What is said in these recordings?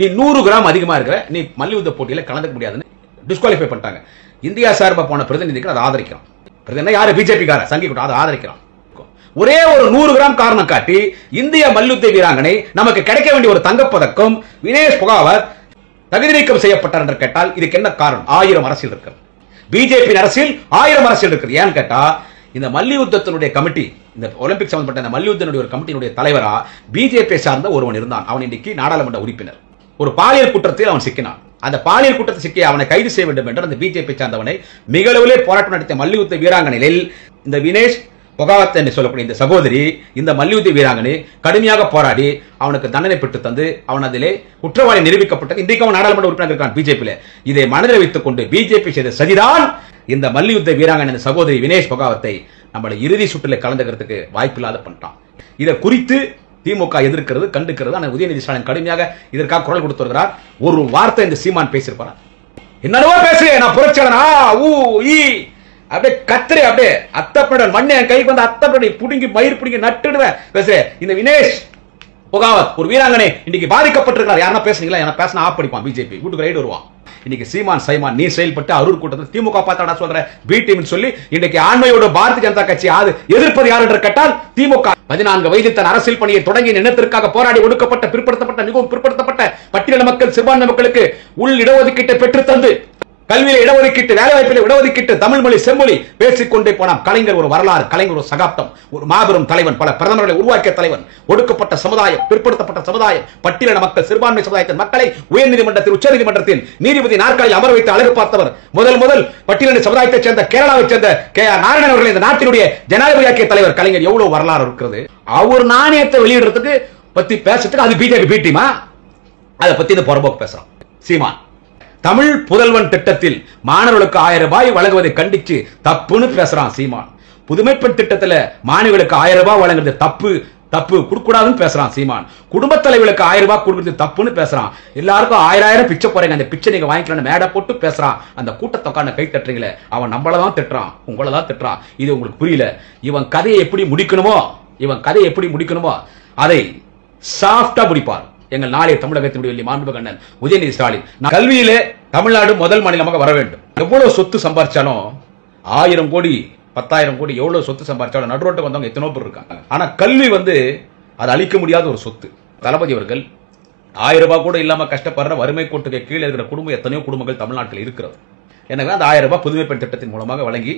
நீ 100 கிராம் அதிகமா இருக்கிற, நீ மல்யுத்த போட்டியில கலந்துக்க முடியாதுன்னு டிஸ்குவாலிஃபை பண்ணிட்டாங்க. இந்தியா சார்பா போன பிரதிநிதிகள் அதை ஆதரிக்கிறான். பிரதிநிதி யாரு? பிஜேபிக்கார சங்கி கூட்டம் அதை ஆதரிக்கிறான். ஒரே ஒரு 100 கிராம் காரணம் காட்டி இந்திய மல்யுத்த வீராங்கனை நமக்கு கிடைக்க வேண்டிய ஒரு தங்கப்பதக்கம் வினேஷ் பொகாவத் தகுதி நீக்கம் செய்யப்பட்டார் என்று கேட்டால் இதுக்கு என்ன காரணம்? 1000 அரசியல் இருக்கு. பிஜேபி அரசியல் 1000 அரசியல் இருக்கு. ஏன்னு கேட்டா இந்த மல்யுத்தத்தினுடைய கமிட்டி, இந்த ஒலிம்பிக் சம்பந்தப்பட்ட இந்த மல்யுத்தனுடைய ஒரு கமிட்டியினுடைய தலைவரா பிஜேபி சார்ந்த ஒருவன் இருந்தான். அவன் இன்னைக்கு நாடாளுமன்ற உறுப்பினர். ஒரு பாலியல் குற்றத்தில் அவன் சிக்கினான். அந்த பாலியல் குற்றத்தை சிக்கிய அவனை கைது செய்ய வேண்டும் என்று அந்த பிஜேபி சார்ந்தவனை மிக அளவிலே போராட்டம் நடத்திய மல்யுத்த வீராங்கனையில் இந்த வினேஷ் பொகாவத் என்று சொல்லக்கூடிய இந்த சகோதரி, இந்த மல்யுத்த வீராங்கனை கடுமையாக போராடி அவனுக்கு தண்டனை பெற்று தந்து அவன் அதிலே குற்றவாளி நிரூபிக்கப்பட்டது. இன்றைக்கு அவன் நாடாளுமன்ற உறுப்பினர் இருக்கான் பிஜேபியில. இதை மனதில் வைத்துக் கொண்டு பிஜேபி செய்த சதிதான் இந்த மல்யுத்த வீராங்கனை சகோதரி வினேஷ் பொகாவத்தை நம்மளை இறுதி சுற்றில் கலந்துக்கிறதுக்கு வாய்ப்பில்லாத பண்ணிட்டான். இதை குறித்து திமுக எதிர்க்கிறது, கண்டுக்கிறது. ஆனால் உதயநிதி ஸ்டாலின் கடுமையாக இதற்காக குரல் கொடுத்து வருகிறார். ஒரு வார்த்தை இந்த சீமான் பேசியிருப்பார். என்னவோ பேசுறேன், நான் புரட்சியாளனா ஊ ஈ அப்படியே கத்திரே, அப்படியே அத்தப்பட மண்ணை என் கைக்கு வந்து அத்தப்படி புடுங்கி மயிர் பிடிங்கி நட்டுடுவேன் பேசுறேன். இந்த வினேஷ் பொகாவத் ஒரு வீராங்கனை இன்னைக்கு பாதிக்கப்பட்டிருக்கிறார். யாரா பேசுறீங்களா? என்ன பேசினா ஆப் படிப்பான் பிஜேபி, வீட்டுக்கு ரைடு வருவான். இன்னைக்கு சீமான் சைமான் நீ செயல்பட்டு அரூர் கூட்டத்தில் திமுக பார்த்தாடா சொல்ற பி டீம் சொல்லி இன்னைக்கு ஆண்மையோட பாரதிய ஜனதா கட்சி எதிர்ப்பது யார் என்று கேட்டால் திமுக. 14 வயதில் தன் அரசியல் பணியை தொடங்கி நினைத்திற்காக போராடி ஒடுக்கப்பட்ட பிற்படுத்தப்பட்ட மிகவும் பிற்படுத்தப்பட்ட பட்டியல மக்கள் சிறுபான்மை மக்களுக்கு உள் இடஒதுக்கீட்டை பெற்று தந்து கல்வியில இடஒதுக்கீட்டு, வேலை வாய்ப்பில் இடஒதுக்கீட்டு, தமிழ் மொழி செம்மொழி பேசிக்கொண்டே போனான். கலைஞர் ஒரு வரலாறு, கலைஞர் ஒரு சகாப்தம், ஒரு மாபெரும் தலைவன், பல பிரதமர்களை உருவாக்கிய தலைவன். ஒடுக்கப்பட்ட சமுதாயம், பிற்படுத்தப்பட்ட சமுதாயம், பட்டியலின மக்கள், சிறுபான்மை சமுதாயத்தின் மக்களை உயர்நீதிமன்றத்தில், உச்ச நீதிமன்றத்தில் நீதிபதி நாற்காலில் அமர வைத்து அழகு பார்த்தவர். முதல் பட்டியலின சமுதாயத்தைச் சேர்ந்த கேரளாவைச் சேர்ந்த கே.ஆர். நாராயணன் அவர்கள் இந்த நாட்டினுடைய ஜனாதிபதியாக்கிய தலைவர் கலைஞர். எவ்வளவு வரலாறு இருக்கிறது. அவர் நாணயத்தை வெளியிடுறதுக்கு பத்தி பேசுறதுக்கு அது பிஜேபி பி டீமா? அதை பத்தி இந்த புறம்போக்கு பேசுறான் சீமான். தமிழ் புதல்வன் திட்டத்தில் மாணவர்களுக்கு 1000 ரூபாய் வழங்குவதை கண்டிச்சு தப்புன்னு பேசுறான் சீமான். புதுமைப்பெண் திட்டத்தில் மாணவிகளுக்கு 1000 ரூபாய் வழங்குறது தப்பு கொடுக்கூடாதுன்னு பேசுறான் சீமான். குடும்ப தலைவர்களுக்கு 1000 ரூபாய் கொடுக்கிறது தப்புன்னு பேசுறான். எல்லாருக்கும் 1000 பிச்சை போறீங்க, அந்த பிச்சை நீங்க வாங்கிக்கலாம்னு மேடை போட்டு பேசுறான். அந்த கூட்டத்தை உட்கார்ந்து கை தட்டுறீங்களே, அவன் நம்மள தான் திட்டுறான், உங்களை தான் திட்டுறான். இது உங்களுக்கு புரியல. இவன் கதையை எப்படி முடிக்கணுமோ அதை சாஃப்டா முடிப்பார் எங்கள் நாளைய தமிழகத்தினுடைய மாண்புமிகு அண்ணன் உதயநிதி ஸ்டாலின். கல்வியிலே தமிழ்நாடு முதல் மாநிலமாக வர வேண்டும். எவ்வளவு சொத்து சம்பாதிச்சாலும் 1000 கோடி 10,000 கோடி எவ்வளவு சொத்து சம்பாதிச்சாலும் நடுரோட்டுக்கு வந்தவங்க எத்தனோ பேர் இருக்காங்க. ஆனா கல்வி அது அழிக்க முடியாத ஒரு சொத்து. தளபதி அவர்கள் 1000 ரூபாய் கூட இல்லாம கஷ்டப்படுற வறுமை கோட்டுக்கு கீழே இருக்கிற குடும்பம் எத்தனையோ குடும்பங்கள் தமிழ்நாட்டில் இருக்கிறது. எனவே அந்த 1000 ரூபாய் புதுமை பெண் திட்டத்தின் மூலமாக வழங்கி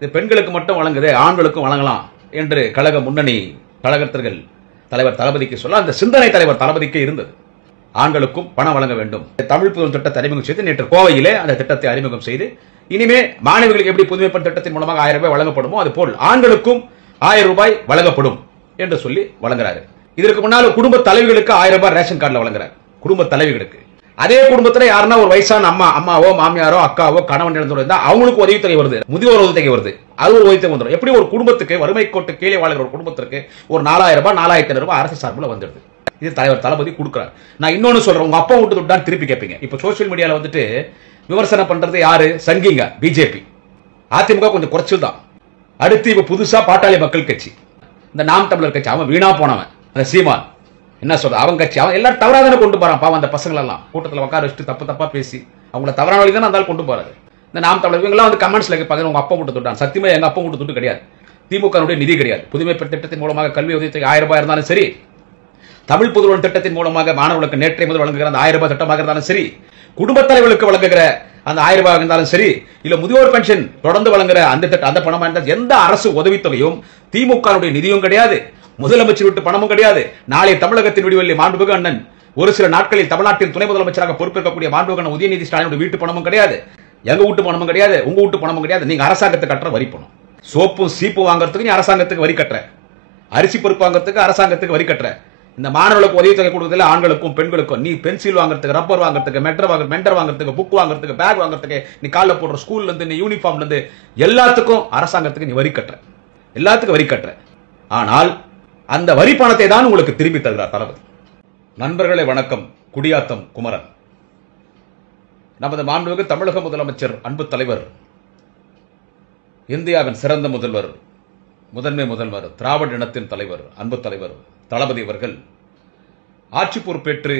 இது பெண்களுக்கு மட்டும் வழங்குது, ஆண்களுக்கும் வழங்கலாம் என்று கழக முன்னணி கழகத்திற்கு தலைவர் தளபதிக்கு சொல்ல அந்த சிந்தனை தலைவர் தளபதிக்கு இருந்தது. ஆண்களுக்கும் பணம் வழங்க வேண்டும். தமிழ் புதுமை திட்டத்தை அறிமுகம் செய்து நேற்று கோவையிலே அந்த திட்டத்தை அறிமுகம் செய்து இனிமே மாணவிகளுக்கு எப்படி புதுமை பெண் திட்டத்தின் மூலமாக 1000 ரூபாய் வழங்கப்படுமோ அதுபோல் ஆண்களுக்கும் 1000 ரூபாய் வழங்கப்படும் என்று சொல்லி வழங்குறாரு. இதற்கு முன்னால் குடும்ப தலைவிகளுக்கு 1000 ரூபாய் ரேஷன் கார்டில் வழங்குறாரு. குடும்ப தலைவிகளுக்கு அதே குடும்பத்துல யாருன்னா ஒரு வயசான அம்மாவோ மாமியாரோ அக்காவோ கணவன் இழந்தோர் அவங்களுக்கு உதவித்தொகை வருது, முதியோர் உதவித்தொகை வருது, அது ஒரு உதவித்தொகை வந்துடும். எப்படி ஒரு குடும்பத்துக்கு வறுமை கோட்டு கீழே வாழ்கிற ஒரு குடும்பத்திற்கு ஒரு 4000 ரூபாய் 4500 ரூபாய் அரசு சார்பில் வந்துடுது. இது தலைவர் தளபதி கொடுக்குறாரு. நான் இன்னொன்னு சொல்றேன், உங்க அப்பா விட்டு தொட்டான்னு திருப்பி கேட்பீங்க. இப்ப சோசியல் மீடியால விமர்சனம் பண்றது யாரு? சங்கிங்க பிஜேபி. அதிமுக கொஞ்சம் குறைச்சல் தான். அடுத்து இப்ப புதுசா பாட்டாளி மக்கள் கட்சி, இந்த நாம் தமிழர் கட்சி, அவன் வீணா போனவன் அந்த சீமான் என்ன சொல்ற அவன் கட்சி, அவன் எல்லாரும் தவறாதானே கொண்டு போறான். பாவம் அந்த பசங்கள் எல்லாம் கூட்டத்தில் உட்கார வச்சுட்டு தப்பா பேசி அவங்கள தவறான வழி தான் அந்த கொண்டு போறாரு. இந்த நாம் தமிழர் இவங்கெல்லாம் கமெண்ட்ஸ்ல கேட்பாங்க, உங்க அப்பா விட்டு தொட்டான். சத்தியமா எங்க அப்பா விட்டு தொட்டு கிடையாது. திமுக நிதி கிடையாது. புதுமை பெண் திட்டத்தின் மூலமாக கல்வி உதவித்தொகை 1000 ரூபாய் இருந்தாலும் சரி, தமிழ் புதுவன் திட்டத்தின் மூலமாக மாணவர்களுக்கு நேற்றைய முதல் வழங்குகிற அந்த 1000 ரூபாய் திட்டமாக இருந்தாலும் சரி, குடும்ப தலைவர்களுக்கு வழங்குகிற அந்த 1000 ரூபாய் இருந்தாலும் சரி, இல்ல முதியோர் பென்ஷன் தொடர்ந்து வழங்குற அந்த பணமா இருந்தால் எந்த அரசு உதவித்தொகையும் திமுக நிதியும் கிடையாது, முதலமைச்சர் விட்டு பணமும் கிடையாது. நாளை தமிழகத்தின் விடுவெள்ளி மாண்புமிகு அண்ணன் ஒரு சில நாட்களில் தமிழ்நாட்டின் துணை முதலமைச்சராக பொறுப்பேற்கக்கூடிய மாண்புமிகு உதயநிதி ஸ்டாலினுடைய வீட்டு பணமும் கிடையாது, எங்க வீட்டு பணமும் கிடையாது, உங்க வீட்டு பணமும் கிடையாது. நீங்க அரசாங்கத்துக்கு கட்டுற வரி பணம். சோப்பும் சீப்பு வாங்குறதுக்கு நீ அரசாங்கத்துக்கு வரி கட்டுற, அரிசி பருப்பு வாங்குறதுக்கு அரசாங்கத்துக்கு வரி கட்டுற. இந்த மாணவர்களுக்கு உதவித்தொகை கொடுக்கறதுல ஆண்களுக்கும் பெண்களுக்கும் நீ பென்சில் வாங்குறதுக்கு, ரப்பர் வாங்குறதுக்கு, மெண்டர் வாங்குறதுக்கு, புக் வாங்குறதுக்கு, பேக் வாங்குறதுக்கு, நீ காலைல போடுற ஸ்கூல்ல இருந்து நீ யூனிஃபார்ம்ல இருந்து எல்லாத்துக்கும் அரசாங்கத்துக்கு நீ வரி கட்டுற, எல்லாத்துக்கும் வரி கட்டுற. ஆனால் அந்த வரி பணத்தை தான் உங்களுக்கு திரும்பி தருகிறார் தளபதி. நண்பர்களே வணக்கம். குடியாத்தம் குமரன். நமது மாண்புமிகு தமிழக முதலமைச்சர், அன்பு தலைவர், இந்தியாவின் சிறந்த முதல்வர், முதன்மை முதல்வர், திராவிட இனத்தின் தலைவர், அன்பு தலைவர் தளபதி அவர்கள் ஆட்சி பொறுப்பேற்று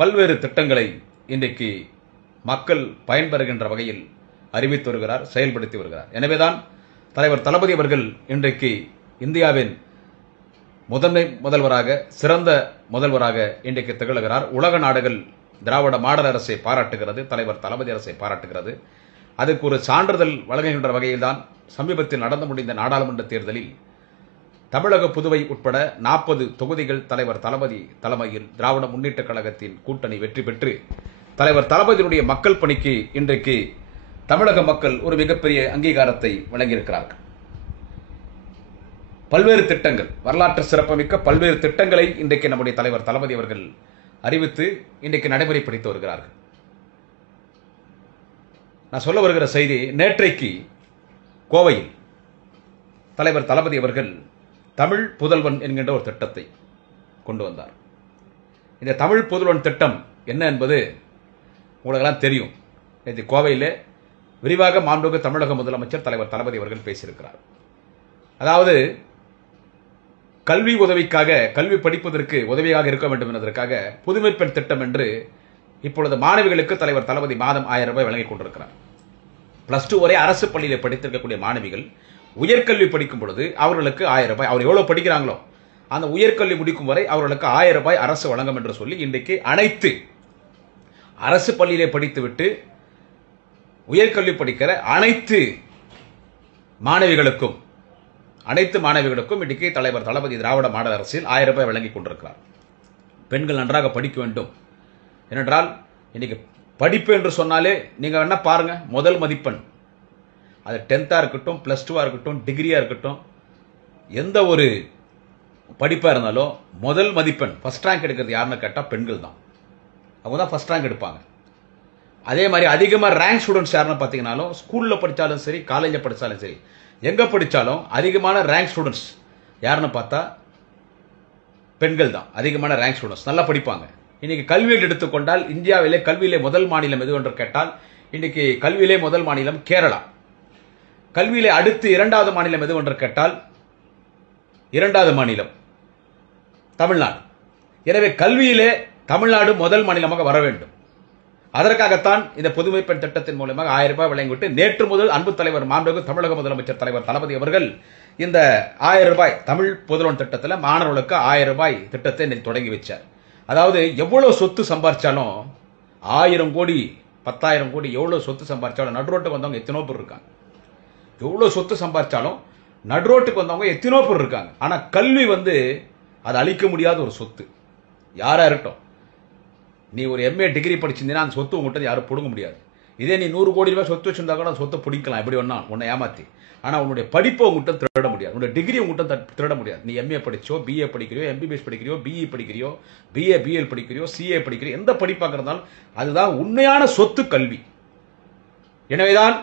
பல்வேறு திட்டங்களை இன்றைக்கு மக்கள் பயன்பெறுகின்ற வகையில் அறிவித்து வருகிறார், செயல்படுத்தி வருகிறார். எனவேதான் தலைவர் தளபதி அவர்கள் இன்றைக்கு இந்தியாவின் முதன்மை முதல்வராக, சிறந்த முதல்வராக இன்றைக்கு திகழ்கிறார். உலக நாடுகள் திராவிட மாடல் அரசை பாராட்டுகிறது, தலைவர் தளபதி அரசை பாராட்டுகிறது. அதுக்கு ஒரு சான்றிதழ் வழங்குகின்ற வகையில்தான் சமீபத்தில் நடந்து முடிந்த நாடாளுமன்ற தேர்தலில் தமிழக, புதுவை உட்பட 40 தொகுதிகள் தலைவர் தளபதி தலைமையில் திராவிட முன்னேற்றக் கழகத்தின் கூட்டணி வெற்றி பெற்று தலைவர் தளபதியுடைய மக்கள் பணிக்கு இன்றைக்கு தமிழக மக்கள் ஒரு மிகப்பெரிய அங்கீகாரத்தை வழங்கியிருக்கிறார்கள். பல்வேறு திட்டங்கள், வரலாற்று சிறப்புமிக்க பல்வேறு திட்டங்களை இன்றைக்கு நம்முடைய தலைவர் தளபதி அவர்கள் அறிவித்து இன்றைக்கு நடைமுறைப்படுத்தி வருகிறார்கள். நான் சொல்ல வருகிற செய்தி, நேற்றைக்கு கோவையில் தலைவர் தளபதி அவர்கள் தமிழ் புதல்வன் என்கின்ற ஒரு திட்டத்தை கொண்டு வந்தார். இந்த தமிழ் புதல்வன் திட்டம் என்ன என்பது உங்களுக்கெல்லாம் தெரியும். நேற்று கோவையில் விரிவாக மாண்புமிகு தமிழக முதலமைச்சர் தலைவர் தளபதி அவர்கள் பேசியிருக்கிறார். அதாவது கல்வி உதவிக்காக, கல்வி படிப்பதற்கு உதவியாக இருக்க வேண்டும் என்பதற்காக புதுமை பெண் திட்டம் என்று இப்பொழுது மாணவிகளுக்கு தலைவர் தளபதி மாதம் 1000 ரூபாய் வழங்கிக் கொண்டிருக்கிறார். +2 வரை அரசு பள்ளியில் படித்திருக்கக்கூடிய மாணவிகள் உயர்கல்வி படிக்கும் பொழுது அவர்களுக்கு 1000 ரூபாய், அவர் எவ்வளவு படிக்கிறாங்களோ அந்த உயர்கல்வி முடிக்கும் வரை அவர்களுக்கு 1000 ரூபாய் அரசு வழங்கும் என்று சொல்லி இன்றைக்கு அனைத்து அரசு பள்ளியிலே படித்துவிட்டு உயர்கல்வி படிக்கிற அனைத்து மாணவிகளுக்கும் இன்றைக்கு தலைவர் தளபதி திராவிட மாடல் அரசில் 1000 ரூபாய் வழங்கிக் கொண்டிருக்கிறார். பெண்கள் நன்றாக படிக்க வேண்டும். ஏனென்றால் இன்னைக்கு படிப்பு என்று சொன்னாலே நீங்க என்ன பாருங்க, முதல் மதிப்பெண், அது 10th இருக்கட்டும், +2 இருக்கட்டும், டிகிரியா இருக்கட்டும், எந்த ஒரு படிப்பா இருந்தாலும் முதல் மதிப்பெண் ஃபர்ஸ்ட் ரேங்க் எடுக்கிறது யாருன்னு கேட்டா பெண்கள் தான். அவங்க தான் ஃபர்ஸ்ட் ரேங்க் எடுப்பாங்க. அதே மாதிரி அதிகமாக ரேங்க் ஸ்டூடெண்ட்ஸ் யாருன்னு பார்த்தீங்கன்னாலும் ஸ்கூல்ல படித்தாலும் சரி, காலேஜில் படித்தாலும் சரி, எங்க படித்தாலும் அதிகமான ரேங்க் ஸ்டூடெண்ட்ஸ் யாருன்னு பார்த்தா பெண்கள் தான். அதிகமான ரேங்க் ஸ்டூடெண்ட்ஸ் நல்லா படிப்பாங்க. இன்னைக்கு கல்வியில் எடுத்துக்கொண்டால் இந்தியாவிலே கல்வியிலே முதல் மாநிலம் எது என்று கேட்டால் இன்னைக்கு கல்வியிலே முதல் மாநிலம் கேரளா. கல்வியிலே அடுத்து 2வது மாநிலம் எது என்று கேட்டால் 2வது மாநிலம் தமிழ்நாடு. எனவே கல்வியிலே தமிழ்நாடு முதல் மாநிலமாக வர வேண்டும். அதற்காகத்தான் இந்த புதுமை பெண் திட்டத்தின் மூலமாக 1000 ரூபாய் வழங்கிவிட்டு நேற்று முதல் அன்பு தலைவர் மாண்புமிகு தமிழக முதலமைச்சர் தலைவர் தளபதி அவர்கள் இந்த 1000 ரூபாய் தமிழ் புதல்வன் திட்டத்தில் மாணவர்களுக்கு 1000 ரூபாய் திட்டத்தை தொடங்கி வச்சார். அதாவது எவ்வளவு சொத்து சம்பாதிச்சாலும் 1000 கோடி 10,000 கோடி எவ்வளவு சொத்து சம்பாதிச்சாலும் நடுரோட்டுக்கு வந்தவங்க எத்தனோ பேர் இருக்காங்க. எவ்வளவு சொத்து சம்பாதிச்சாலும் நடுரோட்டுக்கு வந்தவங்க எத்தனோ பேர் இருக்காங்க. ஆனா கல்வி அது அழிக்க முடியாத ஒரு சொத்து. யாரா இருக்கட்டும், நீ ஒரு MA டிகிரி படிச்சிருந்தீங்கன்னா அந்த சொத்து உங்கள்கிட்ட யாரும் பிடுங்க முடியாது. இதே நீ 100 கோடி ரூபாய் சொத்து வச்சிருந்தா கூட அந்த சொத்தை பிடிக்கலாம், எப்படி ஒன்னா உன்னை ஏமாத்தி. ஆனா உன்னுடைய படிப்பை உங்கள்கிட்ட திருட முடியாது, உன்னுடைய டிகிரி உங்கள்கிட்ட திருட முடியாது. நீ MA படிச்சோ, BA படிக்கிறியோ, MBBS படிக்கிறியோ, BE படிக்கிறியோ, BA BL படிக்கிறியோ, CA படிக்கிறியோ, எந்த படிப்பாக இருந்தாலும் அதுதான் உண்மையான சொத்து கல்வி. எனவேதான்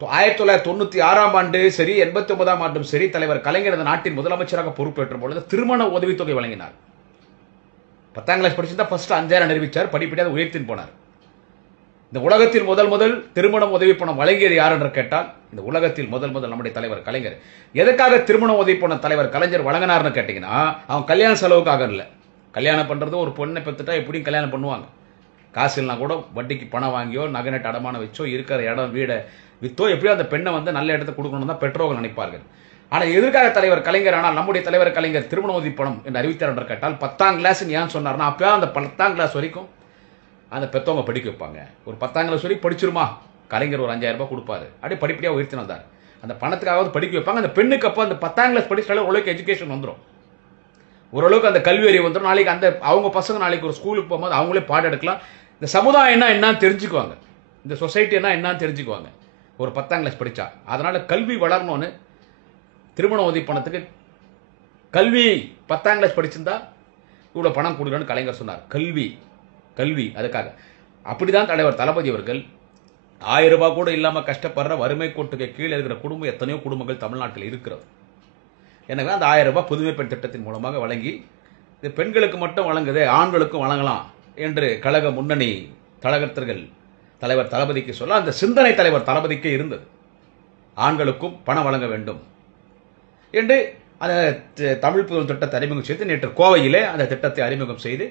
1996ஆம் ஆண்டு சரி, 89ஆம் ஆண்டும் சரி, தலைவர் கலைஞர் இந்த நாட்டின் முதலமைச்சராக பொறுப்பேற்ற பொழுது திருமண உதவித்தொகை வழங்கினார். 10ஆம் கிளாஸ் படிச்சிருந்தா ஃபர்ஸ்ட் 5000 அறிவிச்சார், படிப்படியாக உயர்த்தின்னு போனார். இந்த உலகத்தில் முதல் திருமணம் உதவி பணம் வழங்கியது யார் என்று கேட்டால் இந்த உலகத்தில் முதல் நம்முடைய தலைவர் கலைஞர். எதுக்காக திருமண உதவி பணம் தலைவர் கலைஞர் வழங்கினார்னு கேட்டீங்கன்னா, அவன் கல்யாண செலவுக்காக இல்லை. கல்யாணம் பண்றது ஒரு பொண்ணை பெற்றுட்டா எப்படியும் கல்யாணம் பண்ணுவாங்க. காசு இல்லைனா கூட வட்டிக்கு பணம் வாங்கியோ, நகை நட்டு அடமான வச்சோ, இருக்கிற இடம் வீடை வித்தோ எப்படியோ அந்த பெண்ணை நல்ல இடத்தை கொடுக்கணும் தான் பெற்றோர்கள் நினைப்பார்கள். ஆனால் எதற்காக தலைவர் கலைஞர், ஆனால் நம்முடைய தலைவர் கலைஞர் திருமண உதவி பணம் என்று அறிவித்தார் என்று கேட்டால் 10ஆம் கிளாஸ் ஏன் சொன்னார்னா, அப்போ அந்த 10ஆம் கிளாஸ் வரைக்கும் அந்த பெற்றவங்க படிக்க வைப்பாங்க. ஒரு 10ஆம் கிளாஸ் வரைக்கும் படிச்சிருமா, கலைஞர் ஒரு 5000 ரூபாய் கொடுப்பாரு, அப்படியே படிப்படியாக உயர்த்தி வந்தார். அந்த பணத்துக்காவது படிக்க வைப்பாங்க. அந்த பெண்ணுக்கு அப்போ அந்த 10ஆம் கிளாஸ் படிச்சாலும் ஓரளவுக்கு எஜுகேஷன் வந்துடும், ஓரளவுக்கு அந்த கல்வி அறிவு வந்துடும். நாளைக்கு அந்த அவங்க பசங்க நாளைக்கு ஒரு ஸ்கூலுக்கு போகும்போது அவங்களே பாடம் எடுக்கலாம். இந்த சமுதாயம் என்னன்னு தெரிஞ்சுக்குவாங்க, இந்த சொசைட்டி என்னன்னு தெரிஞ்சுக்குவாங்க ஒரு 10ஆம் கிளாஸ் படிச்சா. அதனால கல்வி வளரணும்னு திருமண உதவி பணத்துக்கு கல்வி 10ஆம் கிளாஸ் படிச்சிருந்தா இவ்வளவு பணம் கொடுக்கணும்னு கலைஞர் சொன்னார். கல்வி அதுக்காக. அப்படிதான் தலைவர் தளபதி அவர்கள் 1000 ரூபாய் கூட இல்லாம கஷ்டப்படுற வறுமை கோட்டுக்கு கீழே இருக்கிற குடும்பம் எத்தனையோ குடும்பங்கள் தமிழ்நாட்டில் இருக்கிறது. எனவே அந்த 1000 ரூபாய் புதுமை பெண் திட்டத்தின் மூலமாக வழங்கி, இது பெண்களுக்கு மட்டும் வழங்குது, ஆண்களுக்கும் வழங்கலாம் என்று கழக முன்னணி கழகத்தர்கள் தலைவர் தளபதிக்கு சொல்ல அந்த சிந்தனை தலைவர் தளபதிக்கே இருந்தது. ஆண்களுக்கும் பணம் வழங்க வேண்டும் என்று அந்த தமிழ் புதல் திட்டத்தை அறிமுகம் செய்து நேற்று கோவையிலே அந்த திட்டத்தை அறிமுகம் செய்து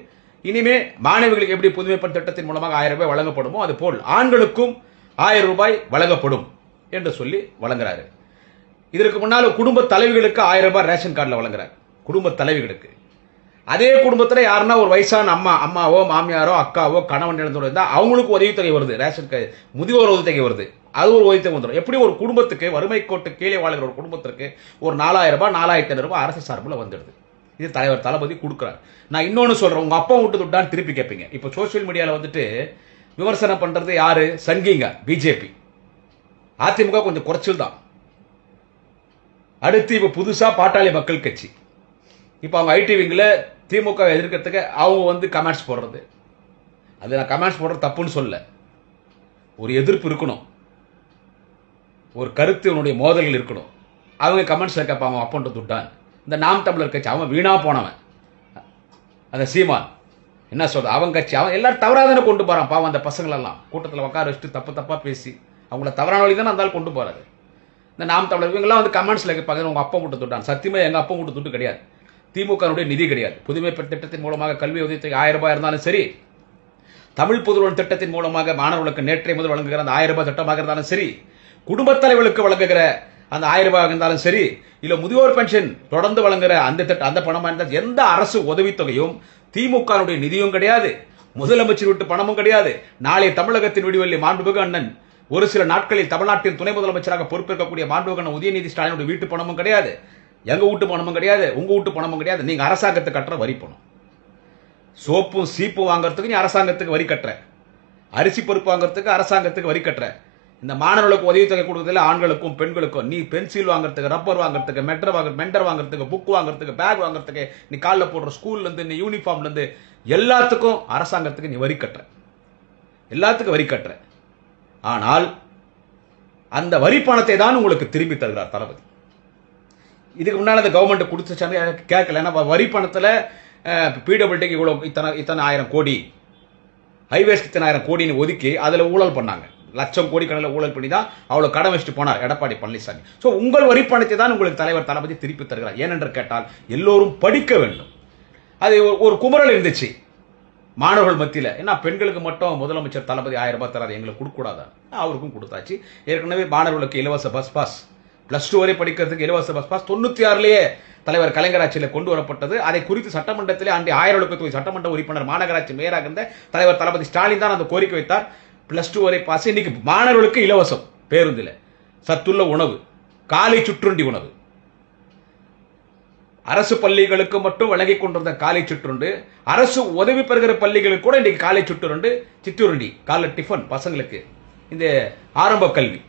இனிமே மாணவிகளுக்கு எப்படி புதுமைப்பெண் திட்டத்தின் மூலமாக 1000 ரூபாய் வழங்கப்படுமோ அது போல் ஆண்களுக்கும் 1000 ரூபாய் வழங்கப்படும் என்று சொல்லி வழங்குறாரு. இதற்கு முன்னால் குடும்ப தலைவிகளுக்கு 1000 ரூபாய் ரேஷன் கார்டில் வழங்குறாரு. குடும்ப தலைவிகளுக்கு அதே குடும்பத்தில் யாருன்னா ஒரு வயசான அம்மாவோ மாமியாரோ அக்காவோ கணவன் இழந்தோடு இருந்தால் அவங்களுக்கு உதவித்தொகை வருது. ரேஷன் முதியோர் உதவித்தொகை வருது. அது ஒரு உதவித்தொகை வந்துடும். எப்படி ஒரு குடும்பத்துக்கு வறுமை கோட்டு கீழே வாழ்கிற ஒரு குடும்பத்திற்கு ஒரு 4000 ரூபாய் 4500 ரூபாய் அரசு சார்பில் வந்துடுது. இது தலைவர் தளபதி கொடுக்குறாரு. நான் இன்னொன்னு சொல்றேன், உங்க அப்பா விட்டு துட்டான்னு திருப்பி கேட்பீங்க. இப்போ சோசியல் மீடியாவில் வந்துட்டு விமர்சனம் பண்றது யாரு? சங்கிங்க, பிஜேபி. அதிமுக கொஞ்சம் குறைச்சல் தான். அடுத்து இப்ப புதுசா பாட்டாளி மக்கள் கட்சி. இப்ப அவங்க ஐடி விங்கில் திமுக எதிர்க்கிறதுக்கு அவங்க வந்து கமெண்ட்ஸ் போடுறது. அது நான் கமெண்ட்ஸ் போடுறது தப்புன்னு சொல்ல. ஒரு எதிர்ப்பு இருக்கணும், ஒரு கருத்து மோதல்கள் இருக்கணும். அவங்க கமெண்ட்ஸ்ல கேட்பாங்க அப்பன்ட்டு துட்டான். இந்த நாம் தமிழர் கட்சி அவன் வீணா போனவன், அந்த சீமான் என்ன சொல்ற அவன் கட்சி அவன் எல்லாரும் தவறாதானே கொண்டு போறான். பாவம் அந்த பசங்களெல்லாம் கூட்டத்தில் உட்கார வச்சுட்டு தப்பா பேசி அவங்கள தவறான வழி தானே இருந்தாலும் கொண்டு போறாரு. இந்த நாம் தமிழர் இவங்கெல்லாம் வந்து கமெண்ட்ஸ்ல கேட்பாங்க உங்க அப்பா கூட்டு துட்டான். சத்தியமா எங்க அப்பா கூட்டு துட்டு கிடையாது. திமுக நிதி கிடையாது. புதுமை பெண் திட்டத்தின் மூலமாக கல்வி உதவித்தொகை 1000 ரூபாய் இருந்தாலும் சரி, தமிழ் புதுவன் திட்டத்தின் மூலமாக மாணவர்களுக்கு நேற்றைய முதல் வழங்குகிற அந்த 1000 ரூபாய் திட்டமாக இருந்தாலும் சரி, குடும்பத் தலைவர்களுக்கு வழங்குகிற அந்த 1000 ரூபாய் இருந்தாலும் சரி, இல்ல முதியோர் பென்ஷன் தொடர்ந்து வழங்குற அந்த பணமா இருந்தால் எந்த அரசு உதவித்தொகையும் திமுக நிதியும் கிடையாது, முதலமைச்சர் விட்டு பணமும் கிடையாது. நாளை தமிழகத்தின் விடிவெள்ளி மாண்புமிகு அண்ணன் ஒரு சில நாட்களில் தமிழ்நாட்டின் துணை முதலமைச்சராக பொறுப்பேற்கக்கூடிய மாண்புமிகு அண்ணன் உதயநிதி ஸ்டாலினுடைய வீட்டு பணமும் கிடையாது, எங்க வீட்டு பணமும் கிடையாது, உங்க வீட்டு பணமும் கிடையாது. நீங்க அரசாங்கத்துக்கு கட்டுற வரி பணம். சோப்பும் சீப்பும் வாங்குறதுக்கு நீ அரசாங்கத்துக்கு வரி கட்டுற, அரிசி பருப்பு வாங்குறதுக்கு அரசாங்கத்துக்கு வரி கட்டுற. இந்த மாணவர்களுக்கு உதவித்தொகை கொடுக்கறதுல ஆண்களுக்கும் பெண்களுக்கும் நீ பென்சில் வாங்குறதுக்கு, ரப்பர் வாங்குறதுக்கு, மெண்டர் வாங்குறதுக்கு, புக் வாங்குறதுக்கு, பேக் வாங்குறதுக்கு, நீ காலில் போடுற ஸ்கூல்ல இருந்து நீ யூனிஃபார்ம்ல இருந்து எல்லாத்துக்கும் அரசாங்கத்துக்கு நீ வரி கட்டுற, எல்லாத்துக்கும் வரி கட்டுற. ஆனால் அந்த வரி பணத்தை தான் உங்களுக்கு திரும்பி தருகிறார் தளபதி. இதுக்கு முன்னால அந்த கவர்மெண்ட் கொடுத்துச்சாங்க கேட்கல. ஏன்னா வரி பணத்துல பிடபிள்யூடிக்கு இவ்வளவு இத்தனை 1000 கோடி, ஹைவேஸ்க்கு இத்தனை 1000 கோடின்னு ஒதுக்கி அதுல ஊழல் பண்ணாங்க. லட்சம் கோடி கணக்கில் ஊழல் பண்ணி தான் அவ்வளவு கடன் வச்சுட்டு போனார் எடப்பாடி பழனிசாமி. சோ உங்கள் வரி பணத்தை தான் உங்களுக்கு தலைவர் தளபதி திருப்பி தருகிறார். ஏனென்று கேட்டால் எல்லோரும் படிக்க வேண்டும். அது ஒரு குமரல் இருந்துச்சு மாணவர்கள் மத்தியில். ஏன்னா பெண்களுக்கு மட்டும் முதலமைச்சர் தளபதி 1000 ரூபாய் தராது, எங்களுக்கு கொடுக்க கூடாதா? அவருக்கும் கொடுத்தாச்சு. ஏற்கனவே மாணவர்களுக்கு இலவச பஸ் பாஸ், +2 வரை படிக்கிறதுக்கு இலவச பஸ் பாஸ் 96லயே தலைவர் கலைஞர் ஆட்சியில் கொண்டு வரப்பட்டது. அதை குறித்து சட்டமன்றத்திலே அன்றைய 1000 சட்டமன்ற உறுப்பினர் மாநகராட்சி மேயராக இருந்த தலைவர் தளபதி ஸ்டாலின் தான் அந்த கோரிக்கை வைத்தார். +2 வரை பாஸ். இன்னைக்கு மாணவர்களுக்கு இலவசம் பேருந்தில், சத்துள்ள உணவு, காலை சுற்றுண்டி உணவு. அரசு பள்ளிகளுக்கு மட்டும் வழங்கிக் கொண்டிருந்த காலை சுற்றுண்டு, அரசு உதவி பெறுகிற பள்ளிகளுக்கு கூட இன்னைக்கு காலை சிற்றுருண்டி காலை டிஃபன் பசங்களுக்கு. இந்த ஆரம்ப கல்வி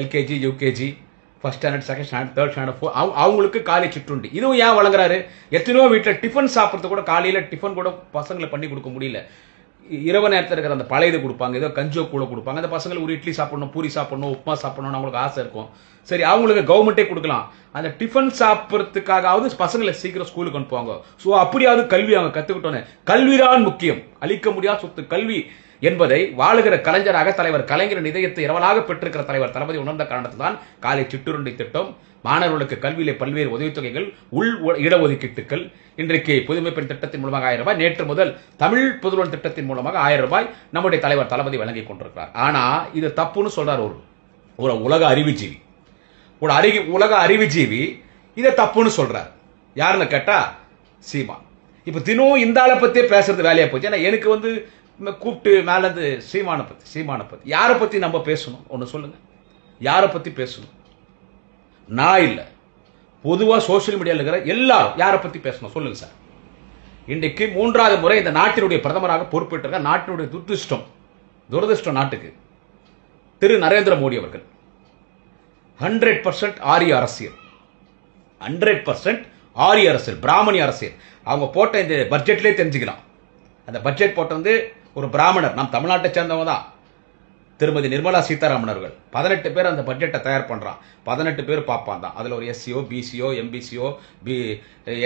LKG, UKG, first standard, second standard, third standard, அவங்களுக்கு காலை சிற்றுண்டி. இதுவும் ஏன் வழங்குறாரு? எத்தனையோ வீட்டில் டிஃபன் சாப்பிட்றது கூட காலையில் டிஃபன் கூட பசங்களை பண்ணி கொடுக்க முடியல. இரவு நேரத்தில் இருக்கிற அந்த பழையது கொடுப்பாங்க, ஏதோ கஞ்சோ கூட கொடுப்பாங்க. அந்த பசங்களுக்கு ஒரு இட்லி சாப்பிடணும், பூரி சாப்பிடணும், உப்புமா சாப்பிடணும்னு அவங்களுக்கு ஆசை இருக்கும். சரி, அவங்களுக்கு கவர்மெண்டே கொடுக்கலாம். அந்த டிஃபன் சாப்பிட்றதுக்காகவது பசங்களை சீக்கிரம் ஸ்கூலுக்கு அனுப்புவாங்க. ஸோ அப்படியாவது கல்வி அவங்க கற்றுக்கிட்டோன்னு. கல்விதான் முக்கியம், அளிக்க முடியாத சொத்து கல்வி என்பதை வாழுகிற கலைஞராக தலைவர் கலைஞரின் இதயத்தை இரவலாக பெற்றிருக்கிற தலைவர் தளபதி உணர்ந்த காரணத்தில் தான் காலை சிற்றுண்டி திட்டம், மாணவர்களுக்கு கல்வியிலே பல்வேறு உதவித்தொகைகள், உள் இடஒதுக்கீட்டுகள், இன்றைக்கு புதுமை பெண் திட்டத்தின் மூலமாக 1000 ரூபாய், நேற்று முதல் தமிழ் புதுவன் திட்டத்தின் மூலமாக 1000 ரூபாய் நம்முடைய தலைவர் தளபதி வழங்கி கொண்டிருக்கிறார். ஆனா இது தப்புன்னு சொல்றார் ஒரு உலக அறிவுஜீவி. உலக அறிவுஜீவி இதை தப்புன்னு சொல்றார். யாருன்னு கேட்டா சீமான். இப்ப தினம் இந்த ஆளை பத்தியே பேசுறது வேலையா போச்சு. ஏன்னா எனக்கு வந்து கூப்பிட்டு மேல இருந்து சீமான பத்தி யாரை பத்தி நம்ம பேசணும்? ஒன்னு சொல்லுங்க, யாரை பத்தி பேசணும்? நான் இல்ல, பொதுவா சோசியல் மீடியாவில் இருக்கிற எல்லாரும் யாரை பத்தி பேசணும் சொல்லுங்க சார். இன்றைக்கு 3வது முறை இந்த நாட்டினுடைய பிரதமராக பொறுப்பேற்ற நாட்டினுடைய துரதிருஷ்டம் நாட்டுக்கு திரு நரேந்திர மோடி அவர்கள் 100% ஆரிய அரசியல், 100% ஆரிய அரசியல், பிராமணி அரசியல். அவங்க போட்ட இந்த பட்ஜெட்லேயே தெரிஞ்சுக்கலாம். அந்த பட்ஜெட் போட்டது ஒரு பிராமணர், நம் தமிழ்நாட்டை சேர்ந்தவங்க தான், திருமதி நிர்மலா சீதாராமன் அவர்கள். 18 பேர் அந்த பட்ஜெட்டை தயார் பண்றான். 18 பேர் பாப்பான் தான். அதுல ஒரு எஸ்சியோ, பிசியோ, எம்பிசியோ,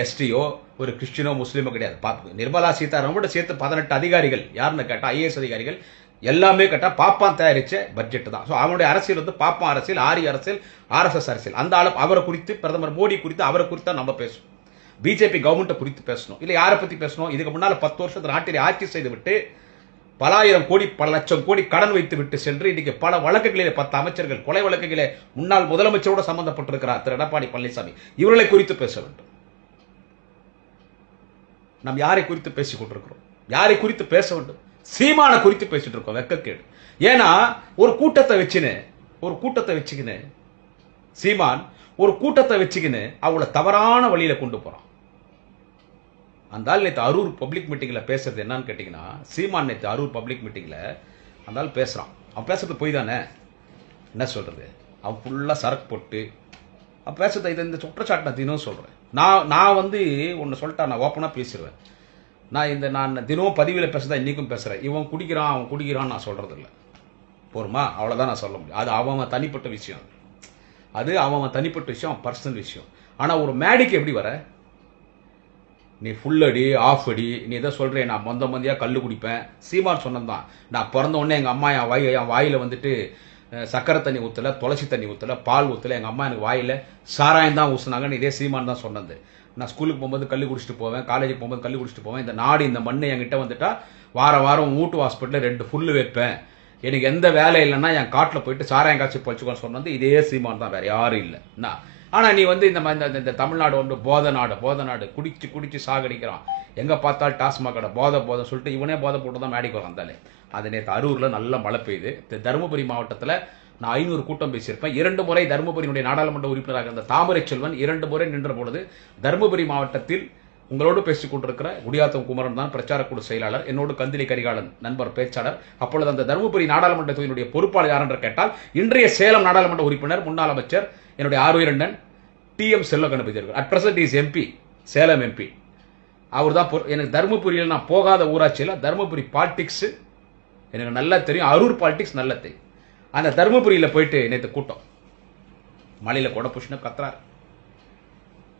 எஸ்டியோ, ஒரு கிறிஸ்டியனோ, முஸ்லீமோ கிடையாது. நிர்மலா சீதாராமன் சேர்த்து 18 அதிகாரிகள். யாருன்னு கேட்டா IAS அதிகாரிகள் எல்லாமே கேட்டா பாப்பான் தயாரிச்ச பட்ஜெட் தான். அவனுடைய அரசியல் வந்து பாப்பான் அரசியல், ஆரிய அரசியல், RSS அரசியல். அந்த ஆளு அவரை குறித்து, பிரதமர் மோடி குறித்து, அவரை குறித்து தான் நம்ம பேசுவோம். பிஜேபி கவர்மெண்ட் குறித்து பேசணும், இல்ல யாரை பத்தி பேசணும்? இதுக்கு முன்னால 10 வருஷத்துல நாட்டிலே ஆட்சி செய்து விட்டு பல ஆயிரம் கோடி பல லட்சம் கோடி கடன் வைத்து விட்டு சென்று இன்னைக்கு பல வழக்குகளிலே 10 அமைச்சர்கள் கொலை வழக்குகளிலே முன்னாள் முதலமைச்சரோட சம்பந்தப்பட்டிருக்கிறார் திரு எடப்பாடி பழனிசாமி. இவர்களை குறித்து பேச வேண்டும். நாம் யாரை குறித்து பேசிக் கொண்டிருக்கிறோம்? யாரை குறித்து பேச வேண்டும்? சீமான குறித்து பேசிட்டு இருக்கோம். வெக்கக்கேடு. ஏன்னா ஒரு கூட்டத்தை வச்சுக்கின்னு சீமான் ஒரு கூட்டத்தை வச்சுக்கின்னு அவளை தவறான வழியில கொண்டு போறான். அந்த ஆள் நேற்று அரூர் பப்ளிக் மீட்டிங்ல பேசுறது என்னன்னு கேட்டீங்கன்னா, சீமான் நேற்று அரூர் பப்ளிக் மீட்டிங்ல அந்த ஆள் பேசுறான். அவன் பேசுறது போய் தானே, என்ன சொல்றது, அவன் ஃபுல்லா சரக்கு போட்டு அவன் பேசுறது. இதை இந்த குற்றச்சாட்டு நான் தினம் சொல்றேன். நான் வந்து ஒன்னு சொல்லிட்டா நான் ஓப்பனா பேசிடுவேன். நான் தினமும் பதிவில் பேசுறதா இன்னைக்கும் பேசுறேன். இவன் குடிக்கிறான் அவன் குடிக்கிறான் நான் சொல்றது இல்லை. போருமா? அவ்வளவுதான் நான் சொல்ல முடியும். அது அவன் தனிப்பட்ட விஷயம். பர்சனல் விஷயம். ஆனா ஒரு மேடிக்கு எப்படி வர? நீ ஃபுல் அடி ஆஃப் அடி நீ எதை சொல்றேன்? நான் மந்தியா கல்லு குடிப்பேன். சீமான் சொன்னதான். நான் பிறந்த உடனே எங்க அம்மா என் வாயில வந்துட்டு சக்கரை தண்ணி ஊத்தல, துளசி தண்ணி ஊத்தல, பால் ஊத்தல. எங்க அம்மா எனக்கு வாயில சாராயம் தான் ஊசுனாங்கன்னு இதே சீமான் தான் சொன்னது. நான் ஸ்கூலுக்கு போகும்போது கல்லு குடிச்சிட்டு போவேன், காலேஜுக்கு போகும்போது கல்லு குடிச்சிட்டு போவேன். இந்த நாடு இந்த மண்ணு என்கிட்ட வந்துட்டா வாரம் வீட்டு ஹாஸ்பிட்டலில் 2 ஃபுல்லு வைப்பேன். எனக்கு எந்த வேலை இல்லைன்னா என் காட்டில் போயிட்டு சாராயம் காய்ச்சி பழிச்சுக்கோன்னு சொன்னது இதே சீமான் தான், வேற யாரும் இல்லை. ஆனா நீ வந்து இந்த தமிழ்நாடு வந்து போதை நாடு குடிச்சு சாகடிக்கிறான். எங்க பார்த்தாலும் டாஸ்மாக் கடை போதை சொல்லிட்டு இவனே போதை போட்டு தான் மேடிக்கு வந்தாலே. அது நேற்று அரூர்ல நல்ல மழை பெய்யுது. தருமபுரி மாவட்டத்தில் நான் 500 கூட்டம் பேசியிருப்பேன். 2 முறை தருமபுரியினுடைய நாடாளுமன்ற உறுப்பினராக இருந்த தாமரை செல்வன் 2 முறை நின்ற பொழுது தருமபுரி மாவட்டத்தில் உங்களோடு பேசிக் கொண்டிருக்கிற குடியாத்தம் குமரன் தான் பிரச்சார குழு செயலாளர், என்னோடு கந்திலி கரிகாலன் நண்பர் பேச்சாளர். அப்பொழுது அந்த தருமபுரி நாடாளுமன்ற தொகுதியினுடைய பொறுப்பாளர் யார் என்று கேட்டால் இன்றைய சேலம் நாடாளுமன்ற உறுப்பினர் முன்னாள் அமைச்சர் என்னுடைய ஆர்வீரண்டன் TM செல்வ கணபதி அவர்கள். At present is MP, Salem MP. அவர் தான். எனக்கு தருமபுரியில் நான் போகாத ஊராட்சியில் தருமபுரி பாலிடிக்ஸ் எனக்கு நல்லா தெரியும், அரூர் பாலிடிக்ஸ் நல்லா தெரியும். அந்த தருமபுரியில் போயிட்டு நேற்று கூட்டம் மலையில கொடை புஷ்ணு கத்துறாரு.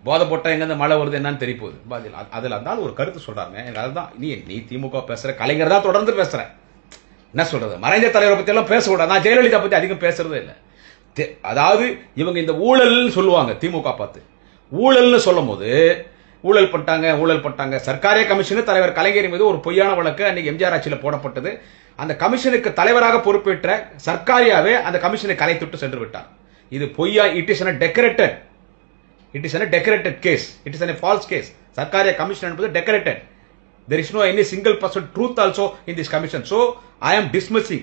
போதை போட்டா எங்க மழை வருது என்னன்னு தெரிய போகுது. அதுல இருந்தாலும் ஒரு கருத்து சொல்றாங்க. எனக்கு அதுதான், நீ திமுக பேசுற, கலைஞர் தான் தொடர்ந்து பேசுற. என்ன சொல்றது, மறைந்த தலைவரை பத்தி எல்லாம் பேசக்கூடாது. நான் ஜெயலலிதா பத்தி அதிகம் பேசுறதே இல்லை. அதாவது இவங்க இந்த ஊழல் சொல்லுவாங்க, திமுக பார்த்து ஊழல்னு சொல்லும் போது ஊழல் பண்ணிட்டாங்க. சர்க்காரிய கமிஷன் தலைவர் கலைஞர் மீது ஒரு பொய்யான வழக்கு அன்னைக்கு எம்ஜிஆர் ஆட்சியில் போடப்பட்டது. அந்த கமிஷனுக்கு தலைவராக பொறுப்பேற்ற சர்க்காரியாவே அந்த கமிஷனை கலைத்துட்டு சென்று விட்டார். இது பொய்யா? It is a decorated case. It is a false case. சர்க்காரிய commission என்பது decorated. There is no any single percent truth also in this commission. So I am dismissing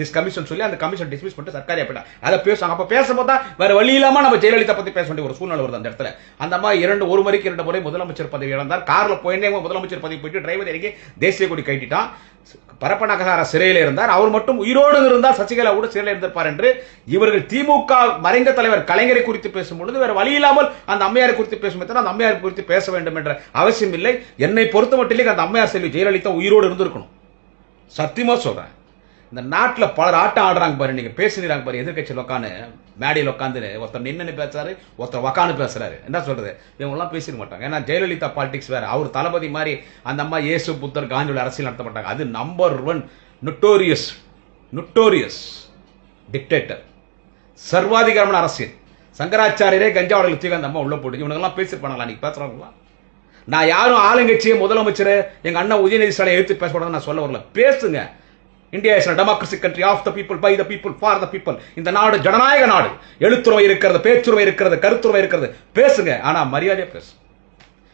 this commission சொல்லி அந்த கமிஷன் டிஸ்மிஸ் பண்ணிட்டு சர்க்காரியா போயிட்டா. அதை பேசுவாங்க. அப்ப பேசும்போது வேற வழி இல்லாம நம்ம ஜெயலலிதா பத்தி பேச வேண்டிய ஒரு சூழ்நிலை வருது அந்த இடத்துல. அந்த மாதிரி ஒரு முறைக்கு 2 முறை முதலமைச்சர் பதவி இழந்தார். கார்ல போயினே முதலமைச்சர் பதவி போயிட்டு டிரைவர் இறங்கி தேசிய கொடி கட்டிட்டான். பரப்பநகர சிறையில் இருந்தார். அவர் மட்டும் உயிரோடு இருந்தால் சசிகலா கூட சிறையில் இருந்திருப்பார் என்று இவர்கள் திமுக மறைந்த தலைவர் கலைஞரை குறித்து பேசும்பொழுது வேற வழி இல்லாமல் அந்த அம்மையாரை குறித்து பேசும் அந்த அம்மையார் குறித்து பேச வேண்டும் என்ற அவசியம் இல்லை. என்னை பொறுத்த மட்டும் அந்த அம்மையார் செல்வி ஜெயலலிதா உயிரோடு இருந்திருக்கணும். சத்தியமா சொல்றேன். இந்த நாட்டில் பலர் ஆட்டம் ஆடுறாங்க பாரு, நீங்க பேசுறாங்க பாரு. எதிர்கட்சியில் உட்காந்து மேடையில் உட்காந்து ஒருத்தர் நின்று பேசுறாரு, ஒருத்தர் உக்காந்து பேசுறாரு. என்ன சொல்றது, இவங்க எல்லாம் பேசிட மாட்டாங்க. ஏன்னா ஜெயலலிதா பாலிடிக்ஸ் வேற. அவர் தளபதி மாதிரி அந்த அம்மா இயேசு புத்தர் காந்தியோட அரசியல் நடத்த மாட்டாங்க. அது நம்பர் 1 நொட்டோரியஸ் டிக்டேட்டர், சர்வாதிகாரமான அரசியல். சங்கராச்சாரியரே கஞ்சாவடத்தில் தூக்கி அந்த அம்மா உள்ள போட்டு இவனுங்கெல்லாம் பேசிருப்பாங்களா? நீங்க பேசுறாங்களா? நான் யாரும் ஆளுங்கட்சியை முதலமைச்சர் எங்க அண்ணா உதயநிதி ஸ்டாலின் எடுத்து பேசக்கூடாதுன்னு நான் சொல்ல வரல. பேசுங்க. India is a democratic country of the people, by the people, for the people. இந்த நாடு ஜனநாயக நாடு. எழுத்துரிமை இருக்கிறது, பேச்சுரிமை இருக்கிறது, கருத்துரிமை இருக்கிறது. பேசுங்க. ஆனா மரியாதையா பேசு.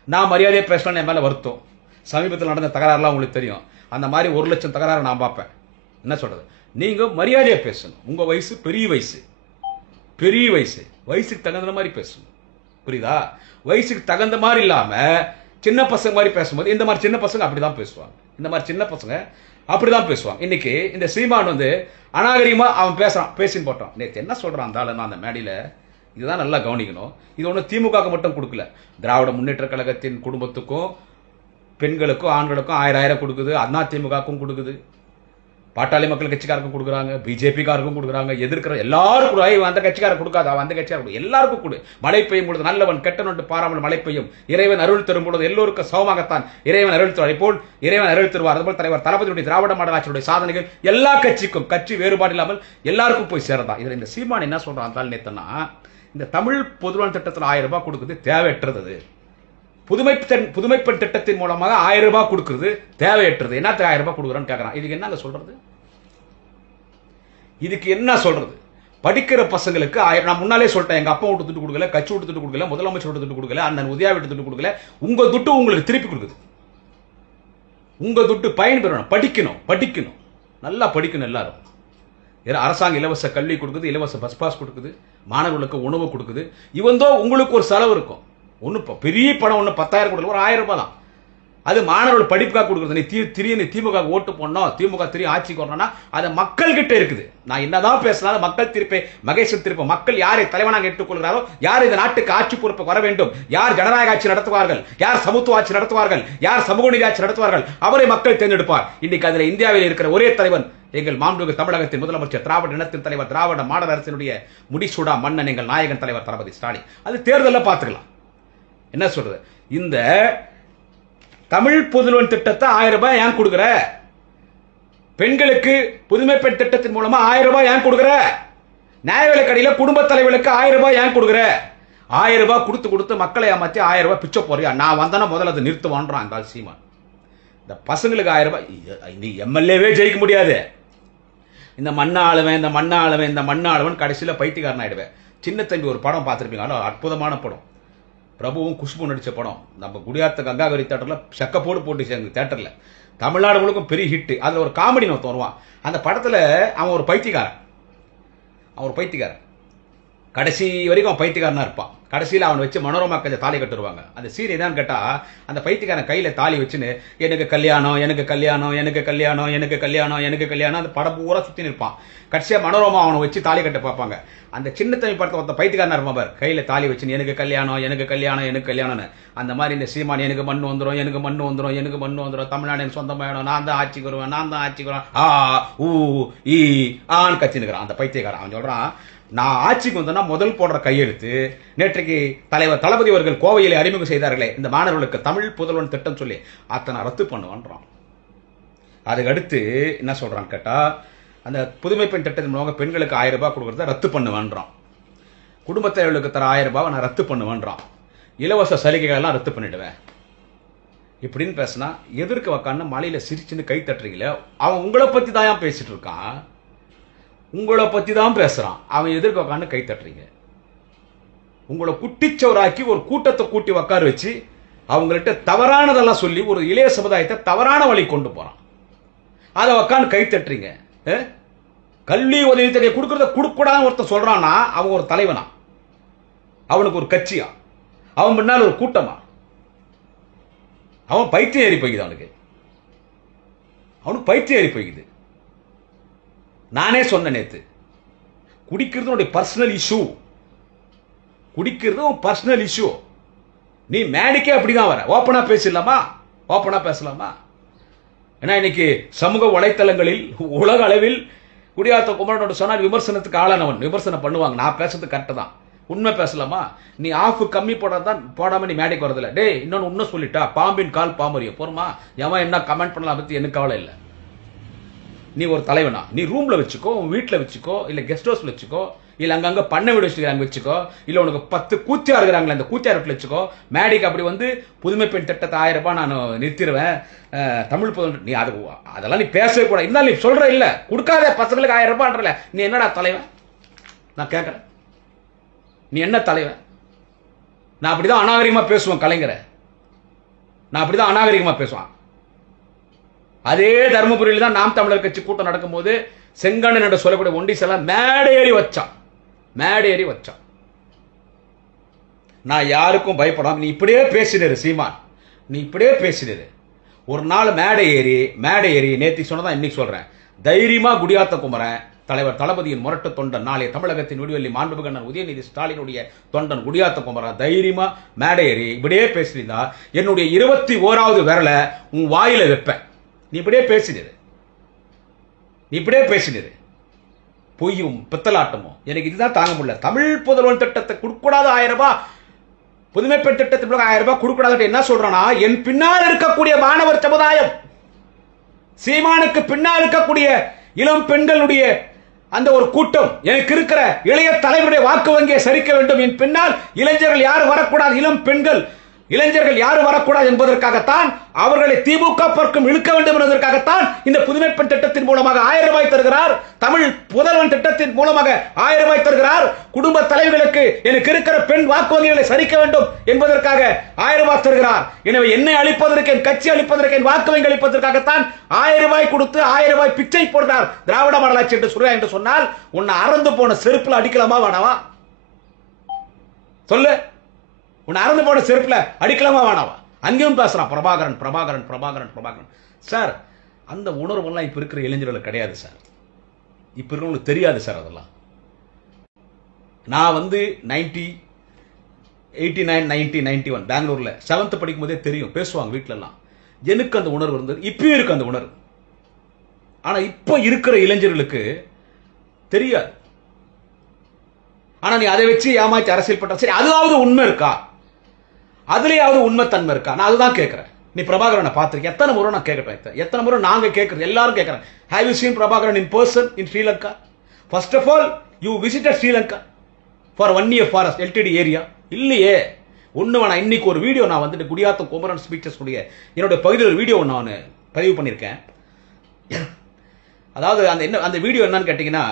நான் மரியாதையா பேசலாம், என் மேல வருத்தம். சமீபத்தில் நடந்த தகராறுலாம் உங்களுக்கு தெரியும். அந்த மாதிரி 1 லட்சம் தகராறு நான் பார்ப்பேன். என்ன சொல்றது, நீங்க மரியாதையா பேசணும். உங்க வயசு பெரிய வயசு, வயசுக்கு தகுந்த மாதிரி பேசணும். புரியுதா? வயசுக்கு தகுந்த மாதிரி இல்லாம சின்ன பசங்க மாதிரி பேசும்போது இந்த மாதிரி சின்ன பசங்க அப்படிதான் பேசுவாங்க. இந்த மாதிரி சின்ன பசங்க அப்படிதான் பேசுவாங்க. இன்னைக்கு இந்த சீமான் வந்து அநாகரிகமா அவன் பேசின்னு போட்டான். நேற்று என்ன சொல்றான் அந்த மேடையில, இதுதான் நல்லா கவனிக்கணும். இது ஒண்ணு திமுக மட்டும் கொடுக்கல, திராவிட முன்னேற்ற கழகத்தின் குடும்பத்துக்கும் பெண்களுக்கும் ஆண்களுக்கும் 1000 கொடுக்குது, அண்ணா திமுகக்கும் கொடுக்குது, பாட்டாளி மக்கள் கட்சிக்காரருக்கும் கொடுக்குறாங்க, பிஜேபிக்காருக்கும் கொடுக்குறாங்க, எதிர்க்கிற எல்லாரும் அந்த கட்சிக்கார கொடுக்காது, அவன் அந்த கட்சிக்கார எல்லாருக்கும் கொடு. மழை பெய்யும் பொழுது நல்லவன் கெட்டவன் பாராமல் மழை பெய்யும். இறைவன் அருள் தரும் பொழுது எல்லோருக்கும் சமமாகத்தான் இறைவன் அருள் தரும். போல் இறைவன் அருள் தருவார். அதுபோல் தலைவர் தளபதியுடைய திராவிட மாடல் ஆட்சியுடைய சாதனைகள் எல்லா கட்சிக்கும், கட்சி வேறுபாடு இல்லாமல் எல்லாருக்கும் போய் சேரதா. இதுல இந்த சீமான் என்ன சொல்றான் நேத்தனா, இந்த தமிழ் பொதுவான திட்டத்தில் 1000 ரூபாய் கொடுக்குது, தேவையற்றது. புதுமைப்பெண் திட்டத்தின் மூலமாக 1000 ரூபாய் கொடுக்கிறது தேவையற்றது. என்னத்துக்கு 1000 ரூபாய் கொடுக்குறான்னு கேட்கறான். இதுக்கு என்னங்க சொல்றது? இதுக்கு என்ன சொல்றது? படிக்கிற பசங்களுக்கு நான் முன்னாலே சொல்லிட்டேன், எங்க அப்பா விட்டு துட்டு கொடுக்கல, கட்சி விட்டு துட்டு கொடுக்கல, முதலமைச்சர் விட்டு துட்டு கொடுக்கல, அண்ணன் உதயா விட்டு துட்டு கொடுக்கல. உங்க துட்டு உங்களுக்கு திருப்பி கொடுக்குது. உங்க துட்டு பயன்பெறணும். படிக்கணும், நல்லா படிக்கணும். எல்லாரும் அரசாங்கம் இலவச கல்வி கொடுக்குது, இலவச பஸ் பாஸ் கொடுக்குது, மாணவர்களுக்கு உணவு கொடுக்குது. இவந்தோ உங்களுக்கு ஒரு செலவு இருக்கும். ஒன்றும் பெரிய பணம் ஒன்று 10,000 கொடுக்கல, ஒரு 1000 ரூபாய் தான். அது மாணவர்கள் படிப்புக்காக கொடுக்குறது. நீ திமுக ஓட்டு போடணும், திமுக ஆட்சிக்கு வரணும்னா அது மக்கள் கிட்ட இருக்குது. நான் என்னதான் பேசினாலும் மக்கள் தீர்ப்பை, மகேசன் தீர்ப்பு, மக்கள் யாரை தலைவனாக ஏற்றுக்கொள்கிறாரோ, யார் இந்த நாட்டுக்கு ஆட்சி பொறுப்பு வர வேண்டும், யார் ஜனநாயக ஆட்சி நடத்துவார்கள், யார் சமத்துவ ஆட்சி நடத்துவார்கள், யார் சமூக நீதி ஆட்சி நடத்துவார்கள், அவரை மக்கள் தேர்ந்தெடுப்பார். இன்னைக்கு அதில் இந்தியாவில் இருக்கிற ஒரே தலைவன் எங்கள் மாண்புமிகு தமிழகத்தின் முதலமைச்சர், திராவிட இனத்தின் தலைவர், திராவிட மாடல் அரசினுடைய முடிசூடா மன்னன், எங்கள் நாயகன் தலைவர் தளபதி ஸ்டாலின். அது தேர்தலில் பார்த்துக்கலாம். என்ன சொல்றது? இந்த தமிழ் புதுவன் திட்டத்தை 1000 ரூபாய் ஏன் கொடுக்குற? பெண்களுக்கு புதுமைப்பெண் திட்டத்தின் மூலமா 1000 ரூபாய் ஏன் கொடுக்குற? நியாய விலைக்கடையில் குடும்ப தலைவர்களுக்கு 1000 ரூபாய் ஏன் கொடுக்குற? 1000 ரூபாய் கொடுத்து மக்களை ஏமாத்தி 1000 ரூபாய் பிச்சை போறியா? நான் வந்தானா முதல்ல அதை நிறுத்துவான்றான் அந்த சீமான். இந்த பசங்களுக்கு 1000 ரூபாய். நீ எம்எல்ஏவே ஜெயிக்க முடியாது. இந்த மண்ணாளவன் கடைசியில் பைத்தியக்காரன் ஆயிடுவேன். சின்ன தம்பி ஒரு படம் பார்த்துருப்பீங்க, அற்புதமான படம். பிரபுவும் குஷ்பு நடிச்ச படம். நம்ம குடியாத்த கங்காவரி தேட்டரில் செக்கப்போடு போட்டு தேட்டரில் தமிழ்நாடு முழுக்கும் பெரிய ஹிட். அதில் ஒரு காமெடி ஒருத்தன் வருவான். அந்த படத்தில் அவன் ஒரு பைத்தியக்காரன். கடைசி வரைக்கும் அவன் பைத்தியக்காரனா இருப்பான். கடைசியில் அவனை வச்சு மனோரமா கொஞ்சம் தாலி கட்டுருவாங்க. அந்த சீன் என்னன்னு கேட்டா, அந்த பைத்தியக்காரன் கையில தாலி வச்சுன்னு எனக்கு கல்யாணம் அந்த படம் பூரா சுத்தி நிற்பான். கடைசியா மனோரமா அவனை வச்சு தாலி கட்ட பார்ப்பாங்க. அந்த சின்ன தம்பி படத்தை ஒருத்த பைத்தியக்காரனா இருப்பான் பார், கையில தாலி வச்சுன்னு எனக்கு கல்யாணம். அந்த மாதிரி இந்த சீமான் எனக்கு மண்ணு வந்துடும், தமிழ்நாடு எனக்கு சொந்தமாயிடும், நான் தான் ஆட்சிக்கு வருவேன், ஆன்னு கத்தினுக்கிறான் அந்த பைத்தியக்காரன். அவன் சொல்றான், நான் ஆட்சிக்கு வந்தேன்னா முதல் போடுற கையெழுத்து நேற்றைக்கு தலைவர் தளபதி அவர்கள் கோவையில் அறிமுகம் செய்தார்களே இந்த மாணவர்களுக்கு தமிழ் புதல்வன் திட்டம் சொல்லி அத்தனை ரத்து பண்ணுவான்றான். அதுக்கு அடுத்து என்ன சொல்றான் கேட்டா, அந்த புதுமை பெண் திட்டத்தின் மூலமாக பெண்களுக்கு 1000 ரூபாய் கொடுக்கறத ரத்து பண்ணுவேன்றான். குடும்ப தலைவர்களுக்கு தர 1000 ரூபாய் நான் ரத்து பண்ணுவேன்றான். இலவச சலுகைகள் எல்லாம் ரத்து பண்ணிடுவேன் இப்படின்னு பேசினா எதிர்க்க உக்காந்து மலையில சிரிச்சுன்னு கை தட்டுறீங்களே, அவன் உங்களை பத்தி தான் பேசிட்டு இருக்கான், உங்களை பத்தி தான் பேசுறான். அவன் எதிர்க்க உக்காந்து கை தட்டுறீங்க. உங்களை குட்டிச்சவராக்கி ஒரு கூட்டத்தை கூட்டி உட்கார வச்சு அவங்கள்ட்ட தவறானதெல்லாம் சொல்லி ஒரு இளைய சமுதாயத்தை தவறான வழி கொண்டு போறான். அதை உட்காந்து கை தட்டுறீங்க. கல்வி உதவித்தொகை கொடுக்கறத கொடுக்கூடாதுன்னு ஒருத்தர் சொல்றான்னா அவன் ஒரு தலைவனா, அவனுக்கு ஒரு கட்சியா, அவன் முன்னால் ஒரு கூட்டமா? அவன் பைத்தியம் ஏறி போய்க்குது. அவனுக்கு பைத்தியம் ஏறி போய்க்குது. நானே சொன்ன நேத்து, குடிக்கிறது பர்சனல் இஷ்யூ, பர்சனல் இஷ்யூ. நீ மேடிக்கே அப்படிதான் வர. ஓப்பனா பேசலாமா? ஏன்னா இன்னைக்கு சமூக வலைத்தளங்களில் உலக அளவில் குடியாத்த குமரனோட சொன்னால் விமர்சனத்துக்கு ஆளானவன். விமர்சனம் பண்ணுவாங்க. நான் பேசுறது கரெக்ட் தான். உண்மை பேசலாமா? நீ ஆஃப் கம்மி போடாம நீ மேடைக்கு வரதில்ல. டே இன்னொன்னு உண்மை சொல்லிட்டா, பாம்பின் கால் பாமரியம் போருமா? எவன் என்ன கமெண்ட் பண்ணலாம் பத்தி எனக்கு கவலை இல்லை. நீ ஒரு தலைவனா? நீ ரூம்ல வச்சுக்கோ, உன் வீட்டில் வச்சுக்கோ, இல்ல கெஸ்ட் ஹவுஸ்ல வச்சுக்கோ, இல்ல அங்கங்க பண்ண வீடு வச்சுக்கோ, இல்ல உனக்கு 10 கூத்தியா இருக்கிறாங்களே அந்த கூத்தியா வீட்டில் வச்சுக்கோ. மேடிக்கு அப்படி புதுமை பெண் திட்டத்தை 1000 ரூபாய் நான் நிறுத்திடுவேன், தமிழ் புதல். நீ அதெல்லாம் நீ பேசவே கூட. இருந்தாலும் நீ சொல்ற இல்ல கொடுக்காத பசங்களுக்கு 1000 ரூபாய்ன்றல. நீ என்னடா தலைவன்? நான் கேட்கறேன், நீ என்ன தலைவன்? நான் அப்படிதான் அநாகரிகமா பேசுவேன் கலைஞரை. அதே தர்மபுரியில் தான் நாம் தமிழர் கட்சி கூட்டம் நடக்கும்போது செங்கண்ணன் என்று சொல்லக்கூடிய ஒண்டிஸ் எல்லாம் மேடை ஏறி வச்சான். நான் யாருக்கும் பயப்படாம நீ இப்படியே பேசினரு சீமான், நீ இப்படியே பேசினரு. ஒரு நாள் மேடை ஏறி நேத்தி சொன்னதான் இன்னைக்கு சொல்றேன், தைரியமா குடியாத்த குமரன் தலைவர் தளபதியின் முரட்டு தொண்டன், நாளைய தமிழகத்தின் விடுவெள்ளி மாண்புமிகு உதயநிதி ஸ்டாலினுடைய தொண்டன் குடியாத்த குமரன் தைரியமா மேடை ஏறி இப்படியே பேசினா என்னுடைய 21வது விரலை உன் வாயில வைப்பேன். நீ இப்படியே பேசினது பொய்யும் பித்தலாட்டமும் எனக்கு இதுதான் தாங்க முடியல. தமிழ் புதல்வன் திட்டத்தை கொடுக்கூடாது 1000 ரூபாய், புதுமை பெண் திட்டத்தின் 1000 ரூபாய் கொடுக்கூடாது. என்ன சொல்றானா, என் பின்னால் இருக்கக்கூடிய மாணவர் சமுதாயம், சீமானுக்கு பின்னால் இருக்கக்கூடிய இளம் பெண்களுடைய அந்த ஒரு கூட்டம், எனக்கு இருக்கிற இளைய தலைவருடைய வாக்கு வங்கியை சரிக்க வேண்டும். என் பின்னால் இளைஞர்கள் யாரும் வரக்கூடாது, இளம் பெண்கள் இளைஞர்கள் யாரும் வரக்கூடாது என்பதற்காகத்தான், அவர்களை திமுக பக்கம் இழுக்க வேண்டும் என்பதற்காகத்தான் இந்த புதுமை பெண் திட்டத்தின் மூலமாக 1000 ரூபாய் தருகிறார். தமிழ் புதல்வன் திட்டத்தின் மூலமாக 1000 ரூபாய் தருகிறார். குடும்ப தலைவர்களுக்கு எனக்கு இருக்கிற பெண் வாக்கு வங்கிகளை சரிக்க வேண்டும் என்பதற்காக 1000 ரூபாய் தருகிறார். எனவே என்னை அளிப்பதற்கு, என் கட்சி அளிப்பதற்கு, என் வாக்கு வங்கி அளிப்பதற்காகத்தான் 1000 ரூபாய் கொடுத்து 1000 ரூபாய் பிச்சை போடுறார் திராவிட மாடலாட்சி என்று சொல்ற என்று சொன்னால் உன்னை அறந்து போன செருப்புல அடிக்கலாமா வேணாவா? சொல்லு, உன்னை அறந்து போன செருப்புல அடிக்கலாமா வேணாவா? அங்கேயும் பேசுறான் பிரபாகரன் பிரபாகரன் பிரபாகரன் பிரபாகரன். சார், அந்த உணர்வெல்லாம் இப்ப இருக்கிற இளைஞர்களுக்கு கிடையாது சார். இப்ப இருக்கிறவங்களுக்கு தெரியாது சார். அதெல்லாம் நான் வந்து 89, 90, 91 பெங்களூர்ல 7th படிக்கும் போதே தெரியும், பேசுவாங்க வீட்டுல எல்லாம். எனக்கு அந்த உணர்வு இருந்தது, இப்பயும் இருக்கு அந்த உணர்வு. ஆனா இப்ப இருக்கிற இளைஞர்களுக்கு தெரியாது. ஆனா நீ அதை வச்சு ஏமாற்றி அரசியல் பண்ற, சரி அதுவாவது உண்மை இருக்கா? அதுலயாவது உண்மை தன்மை இருக்கா? நான் அதுதான் கேட்கிறேன். நீ பிரபாகரனை பார்த்திருக்க? எத்தனை முறை நான் கேட்கறேன், எத்தனை முறை நாங்க கேட்கறது, எல்லாரும் கேட்கறேன். Have you seen Prabhakaran in person in Sri Lanka? First of all, you visited Sri Lanka for 1 year forest LTD area? இல்லையே. ஒண்ணு வேணா, இன்னைக்கு ஒரு வீடியோ நான் வந்துட்டு குடியாத்தம் குமரன் ஸ்பீச்சஸ் உடைய என்னுடைய பகுதியில் ஒரு வீடியோ நான் பதிவு பண்ணியிருக்கேன். அதாவது அந்த வீடியோ என்னன்னு கேட்டீங்கன்னா,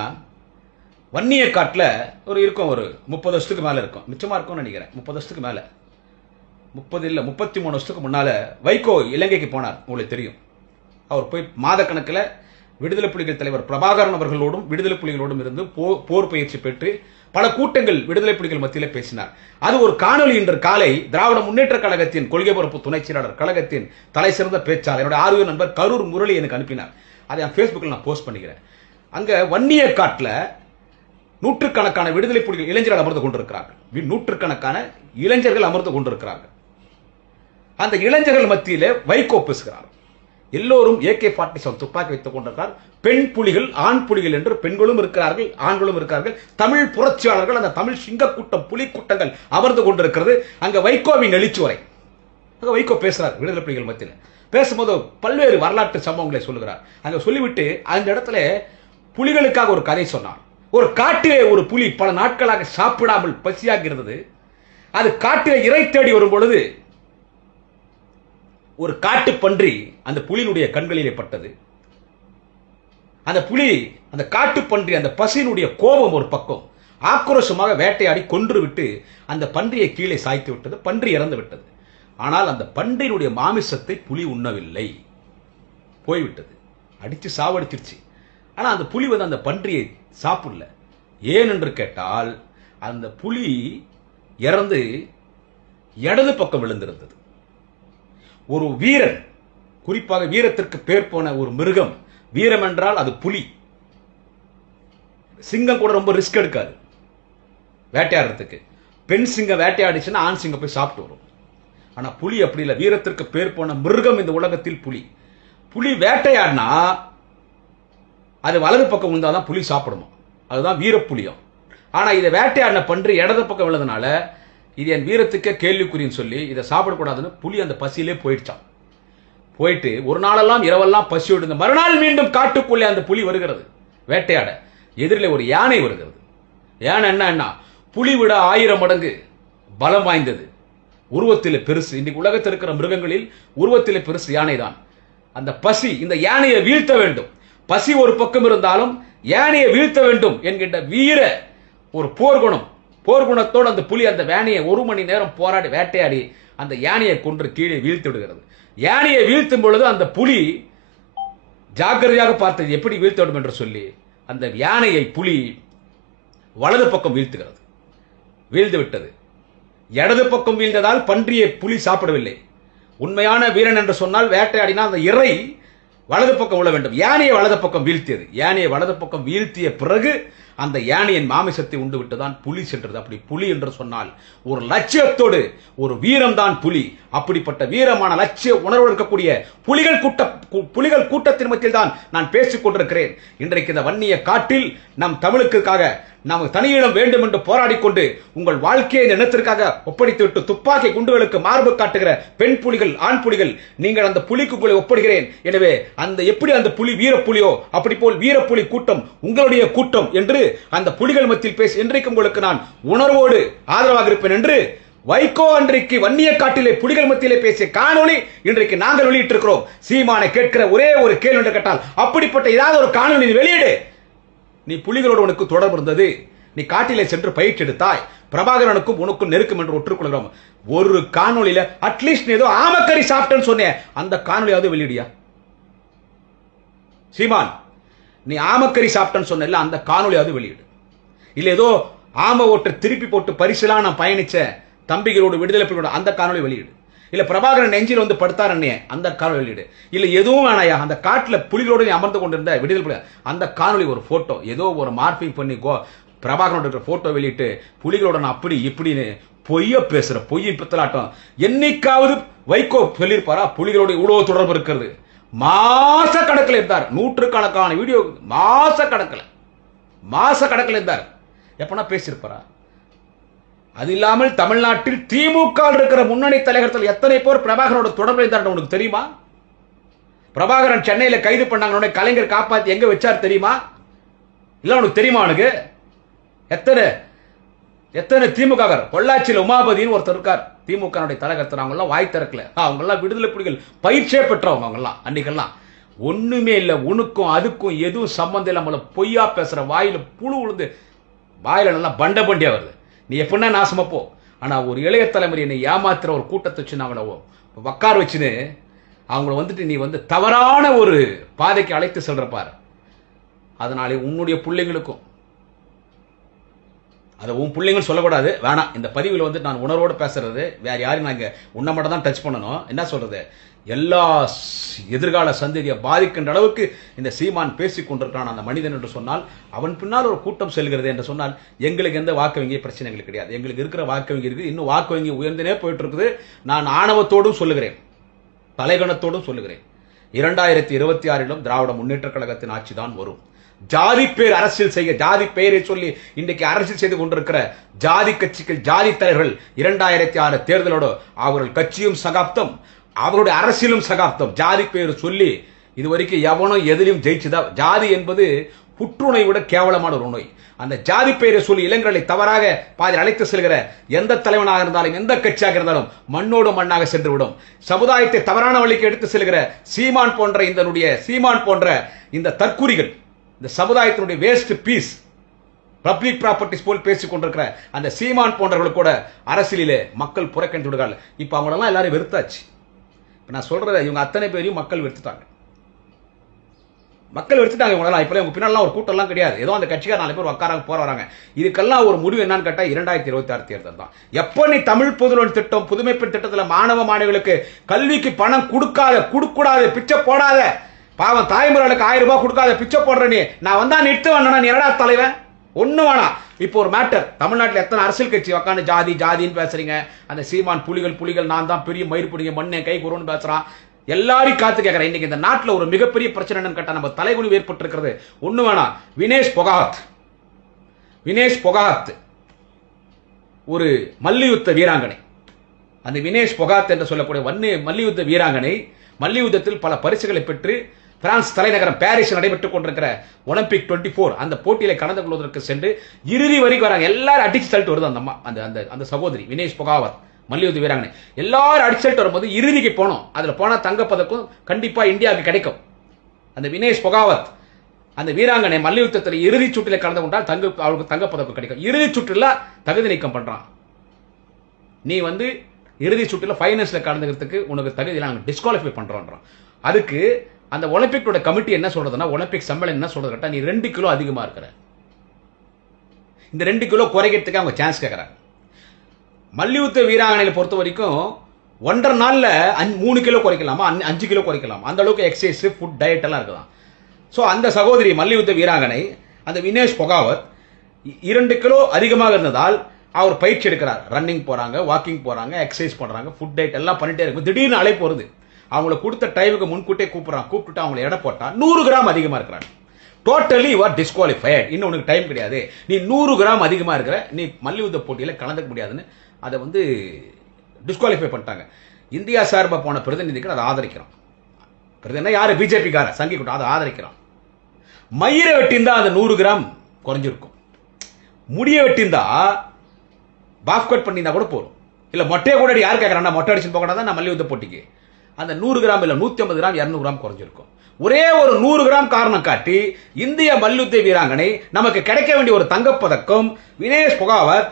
வன்னியக்காட்டில் ஒரு இருக்கும், ஒரு 30 வருஷத்துக்கு மேல இருக்கும், மிச்சமா இருக்கும்னு நினைக்கிறேன். 30 வருஷத்துக்கு மேல, 30 இல்ல 33 வருஷத்துக்கு முன்னால வைகோ இலங்கைக்கு போனார். உங்களுக்கு தெரியும். அவர் போய் மாதக்கணக்கில் விடுதலை புலிகள் தலைவர் பிரபாகரன் அவர்களோடும் விடுதலை புலிகளோடும் இருந்து போர் பயிற்சி பெற்று பல கூட்டங்கள் விடுதலை புலிகள் மத்தியில் பேசினார். அது ஒரு காணொலி இன்று காலை திராவிட முன்னேற்ற கழகத்தின் கொள்கை பரப்பு துணை செயலாளர், கழகத்தின் தலை சிறந்த பேச்சாளர், என்னுடைய ஆர்வ நண்பர் கரூர் முரளி எனக்கு அனுப்பினார். அதை என் Facebookல நான் போஸ்ட் பண்ணிக்கிறேன். அங்க வன்னியக்காட்டில் நூற்றுக்கணக்கான விடுதலை புலிகள் இளைஞர்கள் அமர்ந்து கொண்டிருக்கிறார்கள். நூற்றுக்கணக்கான இளைஞர்கள் அமர்ந்து கொண்டிருக்கிறார்கள். அந்த இளைஞர்கள் மத்தியிலே வைகோ பேசுகிறார். எல்லோரும் AK-47 துப்பாக்கி வைத்துக் கொண்டிருக்கிறார். பெண் புலிகள், ஆண் புலிகள் என்று பெண்களும் இருக்கிறார்கள், ஆண்களும் இருக்கிறார்கள். தமிழ் புரட்சியாளர்கள், அந்த தமிழ் சிங்க கூட்டம், புலி கூட்டங்கள் அமர்ந்து கொண்டிருக்கிறது. அங்க வைகோவின் எழுச்சிவரை அங்க வைகோ பேசுறார். விடுதலை புலிகள் மத்தியில் பேசும்போது பல்வேறு வரலாற்று சம்பவங்களை சொல்லுகிறார். அங்க சொல்லிவிட்டு அந்த இடத்துல புலிகளுக்காக ஒரு கதை சொன்னார். ஒரு காட்டிலே ஒரு புலி பல நாட்களாக சாப்பிடாமல் பசியாக இருந்தது. அது காட்டிலே இறை தேடி வரும் பொழுது ஒரு காட்டு பன்றி அந்த புலியினுடைய கண்களிலே பட்டது. அந்த புலி, அந்த காட்டு பன்றி, அந்த பசியினுடைய கோபம் ஒரு பக்கம் ஆக்ரோஷமாக வேட்டையாடி கொன்று விட்டு அந்த பன்றியை கீழே சாய்த்து விட்டது. பன்றி இறந்து விட்டது. ஆனால் அந்த பன்றியினுடைய மாமிசத்தை புலி உண்ணவில்லை, போய்விட்டது, அடிச்சு சாவடிச்சிருச்சு. ஆனா அந்த புலி வந்து அந்த பன்றியை சாப்பிடல. ஏன் என்று கேட்டால், அந்த புலி இறந்து இடது பக்கம் விழுந்திருந்தது. ஒரு வீரன், குறிப்பாக வீரத்திற்கு பேர் போன ஒரு மிருகம், வீரம் என்றால் அது புலி. சிங்கம் கூட ரொம்ப ரிஸ்க் எடுக்காது வேட்டையாடுறதுக்கு. பெண் சிங்கம் வேட்டையாடிச்சுன்னா ஆண் சிங்கம் போய் சாப்பிட்டு வரும். ஆனா புலி அப்படி இல்லை. வீரத்திற்கு பேர் போன மிருகம் இந்த உலகத்தில் புலி. புலி வேட்டையாடினா அது வலது பக்கம் விழுந்தாதான் புலி சாப்பிடுமா, அதுதான் வீரப்புலியம். ஆனா இதை வேட்டையாடின பன்றி இடது பக்கம் விழுந்தனால இது என் வீரத்துக்கே கேள்விக்குறின்னு சொல்லி இதை சாப்பிடக்கூடாதுன்னு புலி அந்த பசியிலே போயிடுச்சான். போயிட்டு ஒரு நாளெல்லாம் இரவெல்லாம் பசியோடு இருந்த மறுநாள் மீண்டும் காட்டுக்குள்ளே அந்த புலி வருகிறது வேட்டையாட. எதிரில் ஒரு யானை வருகிறது. யானை என்ன புலி விட 1000 மடங்கு பலம் வாய்ந்தது, உருவத்தில் பெருசு. இன்றைக்கு உலகத்தில் இருக்கிற மிருகங்களில் உருவத்தில் பெருசு யானை தான். அந்த பசி இந்த யானையை வீழ்த்த வேண்டும். பசி ஒரு பக்கம் இருந்தாலும் யானையை வீழ்த்த வேண்டும் என்கின்ற வீர ஒரு போர்க்குணத்தோடு அந்த புலி அந்த யானையை 1 மணி நேரம் போராடி வேட்டையாடி அந்த யானையை கொன்று கீழே வீழ்த்தி விடுகிறது. யானையை வீழ்த்தும் பொழுது அந்த புலி ஜாக்கிரதையாக பார்த்தது எப்படி வீழ்த்த வேண்டும் என்று சொல்லி அந்த யானையை புலி வலது பக்கம் வீழ்த்துகிறது. வீழ்ந்து விட்டது. இடது பக்கம் வீழ்ந்ததால் பன்றியை புலி சாப்பிடவில்லை. உண்மையான வீரன் என்று சொன்னால் வேட்டையாடினா அந்த இறை வலது பக்கம் விழ வேண்டும். யானையை வலது பக்கம் வீழ்த்தியது. யானையை வலது பக்கம் வீழ்த்திய பிறகு அந்த யானையின் மாமிசத்தை உண்டு விட்டுதான் புலி சென்றது. அப்படி புலி என்று சொன்னால் ஒரு லட்சியத்தோடு ஒரு வீரம் தான் புலி. அப்படிப்பட்ட வீரமான லட்சிய உணர்வு இருக்கக்கூடிய புலிகள் கூட்டத்தின் மத்தியில் தான் நான் பேசிக் கொண்டிருக்கிறேன். இன்றைக்கு இந்த வன்னிய காட்டில் நம் தமிழுக்காக நாம் தனியிடம் வேண்டும் என்று போராடிக் கொண்டு உங்கள் வாழ்க்கையை நிலத்திற்காக ஒப்படைத்துவிட்டு துப்பாக்கி குண்டுகளுக்கு மார்பு காட்டுகிற பெண் புலிகள், ஆண் புலிகள், நீங்கள் அந்த புலிக்கு உங்களை ஒப்படுகிறேன். எனவே அந்த எப்படி அந்த புலி வீரப்புலியோ அப்படி போல் வீரப்புலி கூட்டம் உங்களுடைய கூட்டம் என்று அந்த புலிகள் மத்தியில் பேசி இன்றைக்கு உங்களுக்கு நான் உணர்வோடு ஆதரவாக இருப்பேன் என்று வைகோ அன்றைக்கு வன்னிய காட்டிலே புலிகள் மத்தியிலே பேசிய காணொளி இன்றைக்கு நாங்கள் வெளியிட்டிருக்கிறோம். சீமானை கேட்கிற ஒரே ஒரு கேள்வி என்று கேட்டால், அப்படிப்பட்ட ஏதாவது ஒரு காணொளி வெளியிடு. நீ புலிகளோடு உனக்கு தொடர்பு இருந்தது, நீ காட்டிலே சென்று பயிற்சி எடுத்தாய், பிரபாகரனுக்கும் உனக்கும் நெருக்கம் என்று ஒற்றுக்கொள்கிறோம். ஒரு காணொலியில அட்லீஸ்ட் ஏதோ ஆமக்கறி சாப்பிட்டேன்னு சொன்னேன், அந்த காணொலியாவது வெளியிடியா? சீமான், நீ ஆமக்கறி சாப்பிட்டேன்னு சொன்ன அந்த காணொலியாவது வெளியிடு. இல்ல ஏதோ ஆம ஓட்ட திருப்பி போட்டு பரிசுலாம் நான் பயணிச்ச தம்பிகளோடு விடுதலை புலிகளோட அந்த காணொலி வெளியிடு. இல்ல பிரபாகரன் நெஞ்சில் வந்து படுத்தாரன்னே அந்த காணொலி வெளியிடு. இல்ல எதுவும் வேணாயா, அந்த காட்டுல புலிகளோடு நீ அமர்ந்து கொண்டிருந்த விடுதலை புலி அந்த காணொலி ஒரு போட்டோ ஏதோ ஒரு மார்பிங் பண்ணி பிரபாகரனோட போட்டோ வெளியிட்டு புலிகளோட நான் அப்படி இப்படின்னு பொய்ய பேசுற பொய்யின் பித்தலாட்டம். என்னைக்காவது வைகோ சொல்லியிருப்பாரா புலிகளோட இவ்வளவு தொடர்பு இருக்கிறது? மாச கணக்கில் இருந்தார், நூற்றுக்கணக்கான வீடியோ மாச கணக்கில் இருந்தார். எப்பனா பேசியிருப்பாரா? அது இல்லாமல் தமிழ்நாட்டில் திமுக இருக்கிற முன்னணி தலைவர்கள் எத்தனை பேர் பிரபாகரனோட தொடர்பு இருந்தார் உனக்கு தெரியுமா? பிரபாகரன் சென்னையில கைது பண்ணாங்க, கலைஞர் காப்பாத்தி எங்க வச்சார் தெரியுமா? இல்ல உனக்கு தெரியுமா? உனக்கு எத்தனை திமுக பொள்ளாச்சியில் உமாபதினு ஒருத்தர் இருக்கார், திமுக தலைவர். அவங்க எல்லாம் வாய் திறக்கல, அவங்க எல்லாம் விடுதலை புலிகள் பயிற்சியே பெற்றவங்க. அவங்க எல்லாம் அன்னைக்கெல்லாம் ஒண்ணுமே இல்ல, உனக்கும் அதுக்கும் எதுவும் சம்பந்தம் இல்லாம பொய்யா பேசுற வாயில புழு உழுந்து வாயில நல்லா பண்ட பண்டியா வருது. நீ எப்படின்னா நாசமா போ. ஆனா ஒரு இளைய தலைமுறை என்னை ஏமாத்துற ஒரு கூட்டத்தை வச்சு அவங்கள உட்கார வச்சுன்னு அவங்கள வந்துட்டு நீ வந்து தவறான ஒரு பாதைக்கு அழைத்து செல்றப்பாரு. அதனாலே உன்னுடைய பிள்ளைங்களுக்கும், அதை உன் பிள்ளைங்கன்னு சொல்லக்கூடாது, வேணாம். இந்த பதிவில் வந்து நான் உணர்வோடு பேசுறது, வேற யாரும் நான் இங்க உன்னை மட்டும் தான் டச் பண்ணணும். என்ன சொல்றது, எல்லா எதிர்கால சந்ததியை பாதிக்கின்ற அளவுக்கு இந்த சீமான் பேசிக் கொண்டிருக்கான் அந்த மனிதன் என்று சொன்னால், அவன் பின்னால் ஒரு கூட்டம் செல்கிறது என்று சொன்னால், எங்களுக்கு எந்த வாக்கு வங்கி பிரச்சனை எங்களுக்கு கிடையாது. எங்களுக்கு இருக்கிற வாக்கு வங்கி இருக்கு, இன்னும் வாக்கு வங்கி உயர்ந்தனே போயிட்டு இருக்குது. நான் ஆணவத்தோடும் சொல்லுகிறேன், தலைகணத்தோடும் சொல்லுகிறேன், 2026 திராவிட முன்னேற்ற கழகத்தின் ஆட்சி தான் வரும். ஜாதி பேர் அரசியல் செய்ய, ஜாதி பெயரை சொல்லி இன்றைக்கு அரசியல் செய்து கொண்டிருக்கிற ஜாதி கட்சிகள், ஜாதி தலைவர்கள் 2006 தேர்தலோடு அவர்கள் கட்சியும் சகாப்தம், அவருடைய அரசியலும் சகாப்தம். ஜாதி பெயர் சொல்லி இதுவரைக்கும் எவனும் எதிலும் ஜெயிச்சுதா? ஜாதி என்பது புற்றுநோய் விட கேவலமான ஒரு நோய். அந்த ஜாதி பெயரை சொல்லி இளைஞர்களை தவறாக பாதி அழைத்து செல்கிற எந்த தலைவனாக இருந்தாலும், எந்த கட்சியாக இருந்தாலும் மண்ணோடு மண்ணாக சென்று விடும். சமுதாயத்தை தவறான வழிக்கு எடுத்து செல்கிற சீமான் போன்ற இந்த தற்குறிகள், இந்த சமுதாயத்தினுடைய வேஸ்ட் பீஸ், பப்ளிக் ப்ராப்பர்ட்டிஸ் போல் பேசிக் கொண்டிருக்கிற அந்த சீமான் போன்றவர்கள் கூட அரசியலிலே மக்கள் புறக்கணித்து விடுகிறார்கள். இப்ப அவங்களெல்லாம் எல்லாரும் வெறுத்தாச்சு. நான் சொல்றத இவங்க அத்தனை பேரையும் மக்கள் வெறுத்துட்டாங்க. இவங்களாம் இப்ப உங்க பின்னாலாம் ஒரு கூட்டம் எல்லாம் கிடையாது. ஏதோ அந்த கட்சிக்கார 4 பேர் உட்காராங்க போற வராங்க. இதுக்கெல்லாம் ஒரு முடிவு என்னன்னு கேட்டா 2026 தேர்தல் தான். எப்ப நீ தமிழ் புதுவன் திட்டம், புதுமைப்பெண் திட்டத்தில் மாணவ மாணவிகளுக்கு கல்விக்கு பணம் கொடுக்கூடாது, பிச்சை போடாத, பாவம் தாய்மொழிகளுக்கு 1000 ரூபாய் கொடுக்காத, பிச்சை போடுற நான் வந்தா நிறுத்த வேணா, நீ என்னடா தலைவன்? ஒண்ணு வேணாம். இப்போ ஒரு மேட்டர், தமிழ்நாட்டில் எத்தனை அரசியல் கட்சி உட்காந்து ஜாதின்னு பேசுறீங்க. அந்த சீமான் புலிகள் நான் தான் பெரிய மயிர் பிடிங்க மண்ணை கை குருன்னு பேசுறான். எல்லாரையும் காத்து கேட்கிறேன். இன்னைக்கு இந்த நாட்டில் ஒரு மிகப்பெரிய பிரச்சனை என்னன்னு கேட்டா, நம்ம தலைகுனிவு ஏற்பட்டு இருக்கிறது. ஒண்ணு வேணாம், வினேஷ் பொகாத் ஒரு மல்யுத்த வீராங்கனை. அந்த வினேஷ் பொகாத் என்று சொல்லக்கூடிய மல்யுத்த வீராங்கனை மல்யுத்தத்தில் பல பரிசுகளை பெற்று பிரான்ஸ் தலைநகரம் பாரிஸில் நடைபெற்றுக் கொண்டிருக்கிற ஒலிம்பிக் 24 அந்த போட்டியில கலந்து கொள்வதற்கு சென்று இறுதி வரைக்கும் வராங்க. எல்லாரும் அடிச்சு தள்ளிட்டு வருது அந்த அம்மா, அந்த சகோதரி வினேஷ் பொகாவத் மல்யுத்த வீராங்கனை. எல்லாரும் அடிச்சு தள்ளிட்டு வரும்போது இறுதிக்கு போனோம். அதுல போனா தங்கப்பதக்கம் கண்டிப்பா இந்தியாவுக்கு கிடைக்கும். அந்த வினேஷ் பொகாவத் அந்த வீராங்கனை மல்யுத்தத்தில் இறுதி சுற்றில கலந்து கொண்டால் அவளுக்கு தங்கப்பதக்கம் கிடைக்கும். இறுதி சுற்றுல தகுதி நீக்கம் பண்றான். நீ வந்து இறுதி சுற்றில் ஃபைனல்ஸ்ல கலந்துக்கிறதுக்கு உனக்கு தகுதி நாங்கள் டிஸ்குவாலிஃபை பண்றோம். அதுக்கு அந்த ஒலிம்பிக்கோட கமிட்டி என்ன சொல்றதுன்னா, ஒலிம்பிக் சம்மேளனம் என்ன சொல்றது கேட்டா, நீ 2 கிலோ அதிகமா இருக்கிற, இந்த 2 கிலோ குறைக்கிறதுக்கு அவங்க சான்ஸ் கேட்கறாங்க. மல்யுத்த வீராங்கனையில பொறுத்த வரைக்கும் 1.5 நாள்ல 3 கிலோ குறைக்கலாமா, 5 கிலோ குறைக்கலாம். அந்த அளவுக்கு எக்ஸசைஸ், ஃபுட், டயட் எல்லாம் இருக்கலாம். சோ அந்த சகோதரி மல்யுத்த வீராங்கனை அந்த வினேஷ் பொகாவத் 2 கிலோ அதிகமாக இருந்ததால் அவர் பயிற்சி எடுக்கிறார். ரன்னிங் போறாங்க, வாக்கிங் போறாங்க, எக்ஸசைஸ் பண்றாங்க, ஃபுட் டயட் எல்லாம் பண்ணிட்டே இருக்கும். திடீர்னு அழைப்பு வருது. அவங்களை கொடுத்த டைமுக்கு முன்கூட்டியே கூப்பிட்டு அவங்களை எடை போட்டா 100 கிராம் அதிகமா இருக்கிறாங்க. Totally you are disqualified. இன்னும் உனக்கு டைம் கிடையாது, நீ 100 கிராம் அதிகமா இருக்கிற, நீ மல்யுத்த போட்டியில கலந்துக்க முடியாதுன்னு அதை வந்து டிஸ்குவாலிஃபை பண்ணிட்டாங்க. இந்தியா சார்பா போன பிரதிநிதிகள் அதை ஆதரிக்கிறோம். பிரதிநிதி யாரு? பிஜேபி கார சங்கி கூட்டம், அதை ஆதரிக்கிறோம். மயிரை வெட்டிந்தா அந்த 100 கிராம் குறைஞ்சிருக்கும். முடிய வெட்டிந்தா பாஃப் கட் பண்ணியிருந்தா கூட போதும். இல்ல மொட்டையை கூட யார் கேட்கறாங்க? மொட்டை அடிச்சு போகணும் தான் மல்யுத்த போட்டிக்கு அந்த 100 கிராம் இல்ல 150 கிராம் 200 கிராம் குறைஞ்சிருக்கும். ஒரே ஒரு 100 கிராம் காரணம் காட்டி இந்திய மல்யுத்த வீராங்கனை நமக்கு கிடைக்க வேண்டிய ஒரு தங்கப்பதக்கம் வினேஷ் பொகாவத்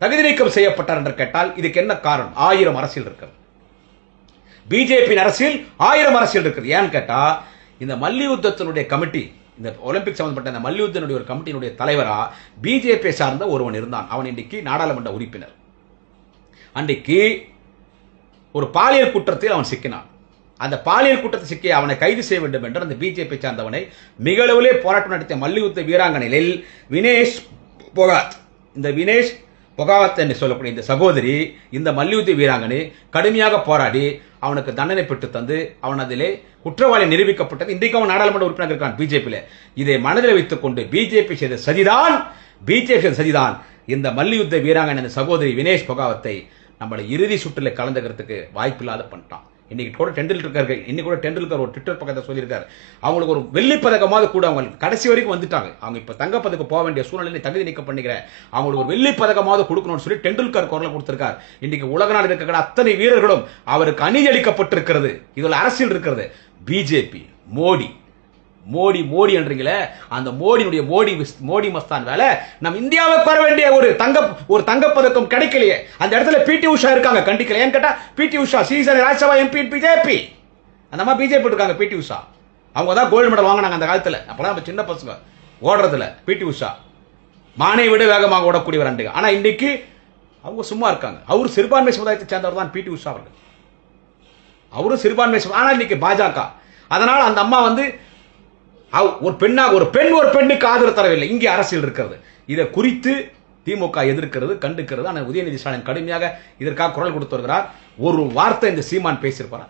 தகுதி நீக்கம் செய்யப்பட்டார் என்று கேட்டால் இதுக்கு என்ன காரணம்? 1000 அரசியல் இருக்கு. பிஜேபி அரசியல் 1000 அரசியல் இருக்குது. ஏன்னு கேட்டா இந்த மல்யுத்தத்தினுடைய கமிட்டி, இந்த ஒலிம்பிக் சம்பந்தப்பட்ட இந்த மல்யுத்தனுடைய ஒரு கமிட்டியினுடைய தலைவரா பிஜேபி சார்ந்த ஒருவன் இருந்தான். அவன் இன்றைக்கு நாடாளுமன்ற உறுப்பினர். அன்றைக்கு ஒரு பாலியல் குற்றத்தில் அவன் சிக்கினான். அந்த பாலியல் குற்றத்தை சிக்கிய அவனை கைது செய்ய வேண்டும் என்று அந்த பிஜேபி சார்ந்தவனை மிக அளவிலே போராட்டம் நடத்திய மல்யுத்த வீராங்கனையில் வினேஷ் பொகாவத், இந்த வினேஷ் பொகாவத் என்று சொல்லக்கூடிய இந்த சகோதரி, இந்த மல்யுத்த வீராங்கனை கடுமையாக போராடி அவனுக்கு தண்டனை பெற்று தந்து அவன் அதிலே குற்றவாளி நிரூபிக்கப்பட்டது. இன்றைக்கு அவன் நாடாளுமன்ற உறுப்பினர் இருக்கான் பிஜேபியில். இதை மனதில் வைத்துக் கொண்டு பிஜேபி செய்த சதிதான் இந்த மல்யுத்த வீராங்கனை சகோதரி வினேஷ் பொகாவத்தை நம்மளை இறுதி சுற்றில் கலந்துக்கிறதுக்கு வாய்ப்பில்லாத பண்ணிட்டான். இன்னைக்கு கூட டெண்டுல்கர் ஒரு ட்விட்டர் பக்கத்தை சொல்லியிருக்காரு, அவங்களுக்கு ஒரு வெள்ளி பதக்கமாவது கூட அவங்க கடைசி வரைக்கும் வந்துட்டாங்க. அவங்க இப்ப தங்கப்பதக்கம் போக வேண்டிய சூழ்நிலை தகுதி நீக்கம் பண்ணிக்கிறேன், அவங்களுக்கு ஒரு வெள்ளி பதக்கமாவது கொடுக்கணும்னு சொல்லி டெண்டுல்கர் குரல் கொடுத்திருக்கார். இன்னைக்கு உலக நாடு இருக்கிற அத்தனை வீரர்களும் அவருக்கு அணியளிக்கப்பட்டிருக்கிறது. இதுல அரசியல் இருக்கிறது. பிஜேபி மோடி என்றீங்களே, அந்த மோடி மஸ்தான் வேலை நம்ம இந்தியாவுக்கு வர வேண்டிய ஒரு தங்கப்பதக்கம் கிடைக்கலையே. அந்த இடத்துல பிடி உஷா இருக்காங்க, கண்டிக்கல. ஏன் கேட்டா பிடி Usha season Rajya Sabha MP BJP, அந்த மாதிரி பிஜேபி இருக்காங்க. பிடி உஷா அவங்க தான் கோல்டு மெடல் வாங்கினாங்க அந்த காலத்துல. அப்பதான் நம்ம சின்ன பசங்க ஓடுறதுல பிடி உஷா மானை விட வேகமாக ஓடக்கூடியவர் அண்டு. ஆனா இன்னைக்கு அவங்க சும்மா இருக்காங்க. அவரு சிறுபான்மை சமுதாயத்தை சேர்ந்தவர் தான் பிடி உஷா அவர்கள். அவரும் சிறுபான்மை, ஆனா இன்னைக்கு பாஜக. அதனால அந்த அம்மா வந்து ஒரு பெண்ணுக்கு ஆதரவு தரவில்லை. இங்கே அரசியல் இருக்கிறது. இதை குறித்து திமுக எதிர்க்கிறது, கண்டுக்கிறது. ஆனால் உதயநிதி ஸ்டாலின் கடுமையாக இதற்காக குரல் கொடுத்து வருகிறார். ஒரு வார்த்தை இந்த சீமான் பேசியிருப்பார்,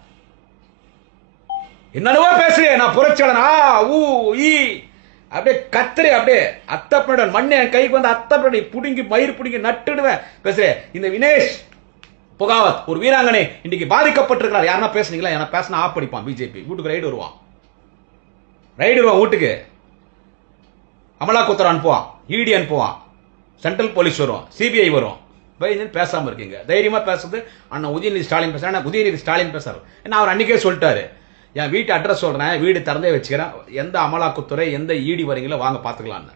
என்னவோ பேசுறேன் நான் புரட்சியாளனா அப்படியே கத்திரே, அப்படியே அத்தப்பனுடன் மண்ணை என் கைக்கு வந்து அத்தப்படி புடுங்கி மயிர் புடுங்கி நட்டுடுவேன் பேசுறேன். இந்த வினேஷ் பொகாவத் ஒரு வீராங்கனை இன்னைக்கு பாதிக்கப்பட்டிருக்கிறார். யாருன்னா பேசுனீங்களா? என்ன பேசினா ஆப் படிப்பான். பிஜேபி வீட்டுக்கு ரைடு வருவான் வீட்டுக்கு, அமலாக்கத்துறை அனுப்புவான், இடி அனுப்புவான், சென்ட்ரல் போலீஸ் வரும், சிபிஐ வரும். பேசாம இருக்கீங்க, தைரியமா பேசுறது அண்ணன் உதயநிதி ஸ்டாலின் பேசுறேன். உதயநிதி ஸ்டாலின் பேசுறாரு. ஏன்னா அவர் அன்னைக்கே சொல்லிட்டாரு, என் வீட்டு அட்ரஸ் சொல்றேன், வீடு திறந்தே வச்சுக்கிறேன், எந்த அமலாக்கத்துறை எந்த இடி வரீங்களோ வாங்க பாத்துக்கலாம்.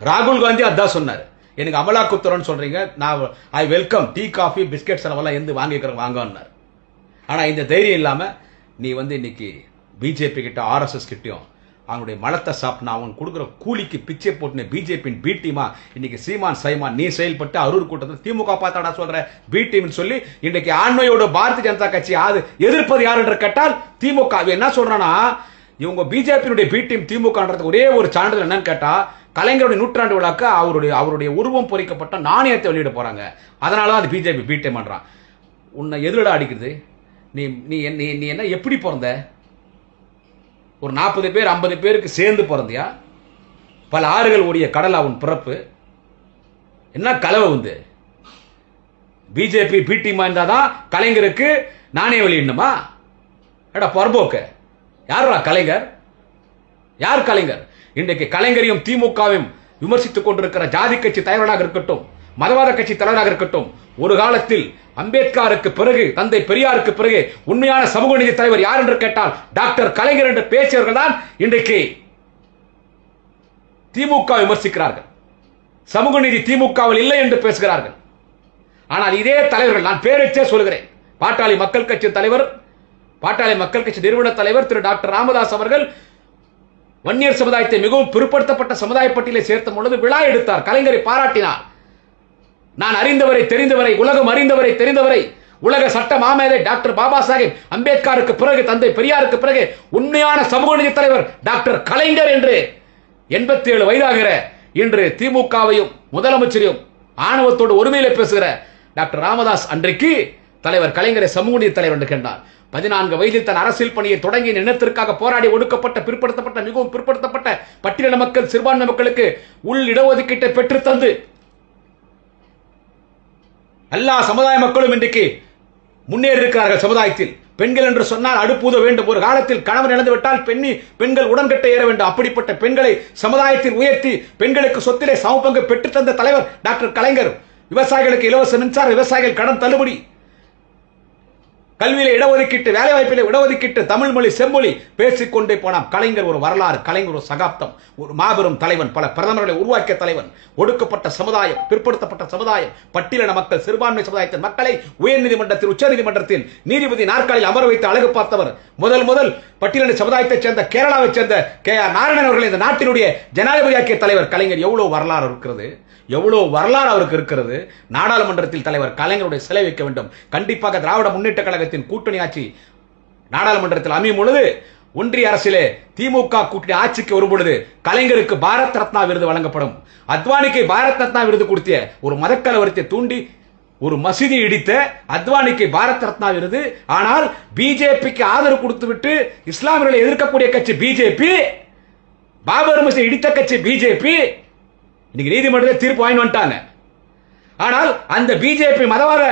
ராகுல் காந்தி அதான் சொன்னார், எனக்கு அமலாக்கத்துறைன்னு சொல்றீங்க, நான் I welcome tea coffee biscuits எல்லாம் எந்த வாங்கிக்கிறேன் வாங்கன்னார். ஆனா இந்த தைரியம் இல்லாம நீ வந்து இன்னைக்கு பிஜேபி கிட்ட ஆர்எஸ்எஸ் கிட்டையும் அவனுடைய மலத்தை சாப்பிட்டு அவன் கொடுக்குற கூலிக்கு பிச்சை போட்டு பிஜேபியின் பி டீமா இன்னைக்கு சைமான் நீ செயல்பட்டு அரூர் கூட்டத்தில் திமுக பார்த்தாடா சொல்ற பி டீம் சொல்லி இன்னைக்கு ஆண்மையோட பாரதிய ஜனதா கட்சி எதிர்ப்பது யார் என்று கேட்டால் திமுக. என்ன சொல்றானா, இவங்க பிஜேபியினுடைய பி டீம் திமுகன்றது ஒரே ஒரு சான்றிதழ் என்னன்னு கேட்டா, கலைஞருடைய நூற்றாண்டு விழாக்கு அவருடைய உருவம் பொறிக்கப்பட்ட நாணயத்தை வெளியிட போறாங்க. அதனாலதான் அது பிஜேபி பி டீம் பண்றான். உன்னை எதிரடா அடிக்குது. நீ என்ன எப்படி பிறந்த? ஒரு 40 பேர் 50 பேருக்கு சேர்ந்து பிறந்தியா? பல ஆறுகள் ஓடிய கடல் அவன் பிறப்பு. என்ன கலவை வந்து பிஜேபி பிடிமா இருந்தாதான் கலைஞருக்கு நாணய வெளியிடணுமா? எடா பொறம்போக்க, யாரா கலைஞர்? யார் கலைஞர்? இன்றைக்கு கலைஞரையும் திமுகவையும் விமர்சித்துக் கொண்டிருக்கிற ஜாதி கட்சி தலைவராக இருக்கட்டும், மதவாத கட்சி தலைவராக இருக்கட்டும், ஒரு காலத்தில் அம்பேத்கருக்கு பிறகு தந்தை பெரியாருக்கு பிறகு உண்மையான சமூக நீதி தலைவர் யார் என்று கேட்டால் டாக்டர் கலைஞர் என்று பேசியவர்கள் தான் இன்றைக்கு திமுக விமர்சிக்கிறார்கள். சமூக நீதி திமுகவில் இல்லை என்று பேசுகிறார்கள். ஆனால் இதே தலைவர்கள், நான் பேரச்சே சொல்கிறேன், பாட்டாளி மக்கள் கட்சி தலைவர், பாட்டாளி மக்கள் கட்சி நிறுவன தலைவர் திரு டாக்டர் ராமதாஸ் அவர்கள் வன்னியர் சமுதாயத்தை மிகவும் பிற்படுத்தப்பட்ட சமுதாய பட்டியலை சேர்த்த பொழுது விழா எடுத்தார், கலைஞரை பாராட்டினார். நான் அறிந்தவரை தெரிந்தவரை, உலகம் அறிந்தவரை தெரிந்தவரை, உலக சட்ட மாமேதை டாக்டர் பாபா சாஹேப் அம்பேத்கருக்கு பிறகு தந்தை பெரியாருக்கு பிறகு உண்மையான சமூக நீதி தலைவர் டாக்டர் கலைஞர் என்று 87 வயதாகிற இன்று திமுகவையும் முதலமைச்சரையும் ஆணவத்தோடு ஒருமையிலே பேசுகிற டாக்டர் ராமதாஸ் அன்றைக்கு தலைவர் கலைஞரை சமூக நீதி தலைவர் என்று கண்டார். 14 வயதில் தன் அரசியல் பணியை தொடங்கி நிலத்திற்காக போராடி ஒடுக்கப்பட்ட பிற்படுத்தப்பட்ட மிகவும் பிற்படுத்தப்பட்ட பட்டியலின மக்கள் சிறுபான்மை மக்களுக்கு உள் இடஒதுக்கீட்டை பெற்று தந்து எல்லா சமுதாய மக்களும் இன்றைக்கு முன்னேறி இருக்கிறார்கள். சமுதாயத்தில் பெண்கள் என்று சொன்னால் அடுப்பூத வேண்டும். ஒரு காலத்தில் கணவன் இழந்து விட்டால் பெண்கள் உடன்கட்டை ஏற வேண்டும். அப்படிப்பட்ட பெண்களை சமுதாயத்தில் உயர்த்தி பெண்களுக்கு சொத்திலே சமபங்கு பெற்று தந்த தலைவர் டாக்டர் கலைஞர். விவசாயிகளுக்கு இலவச மின்சாரம், விவசாயிகள் கடன் தள்ளுபடி, கல்வியில இடஒதுக்கீட்டு, வேலை வாய்ப்பில் இடஒதுக்கீட்டு, தமிழ் மொழி செம்மொழி பேசிக்கொண்டே போனாம். கலைஞர் ஒரு வரலாறு, கலைஞர் ஒரு சகாப்தம், ஒரு மாபெரும் தலைவன், பல பிரதமர்களை உருவாக்கிய தலைவன், ஒடுக்கப்பட்ட சமுதாயம், பிற்படுத்தப்பட்ட சமுதாயம், பட்டியலின மக்கள், சிறுபான்மை சமுதாயத்தின் மக்களை உயர்நீதிமன்றத்தில், உச்ச நீதிமன்றத்தில் நீதிபதி நாற்காலில் அமர வைத்து அழகு பார்த்தவர். முதல் பட்டியலின சமுதாயத்தைச் சேர்ந்த கேரளாவைச் சேர்ந்த KR நாராயணன் அவர்கள் இந்த நாட்டினுடைய ஜனாதிபதியாக்கிய தலைவர் கலைஞர். எவ்வளவு வரலாறு இருக்கிறது, எவ்வளவு வரலாறு அவருக்கு இருக்கிறது. நாடாளுமன்றத்தில் தலைவர் கலைஞருடைய சிலை வைக்க வேண்டும். கண்டிப்பாக திராவிட முன்னேற்ற கழகத்தின் கூட்டணி ஆட்சி நாடாளுமன்றத்தில் அமையும் பொழுது, ஒன்றிய அரசிலே திமுக கூட்டணி ஆட்சிக்கு வரும் பொழுது கலைஞருக்கு பாரத் ரத்னா விருது வழங்கப்படும். அத்வானிக்கு பாரத் ரத்னா விருது கொடுத்த ஒரு மதக்கலவரத்தை தூண்டி ஒரு மசூதி இடித்த அத்வானிக்கு பாரத் ரத்னா விருது. ஆனால் பிஜேபிக்கு ஆதரவு கொடுத்து விட்டு இஸ்லாமியர்களை எதிர்க்கக்கூடிய கட்சி பிஜேபி, பாபர் மசூதி இடித்த கட்சி பிஜேபி, இன்னைக்கு நீதிமன்றத்தில் தீர்ப்பு வாங்கி வந்துட்டாங்க. ஆனால் அந்த பிஜேபி மதவாத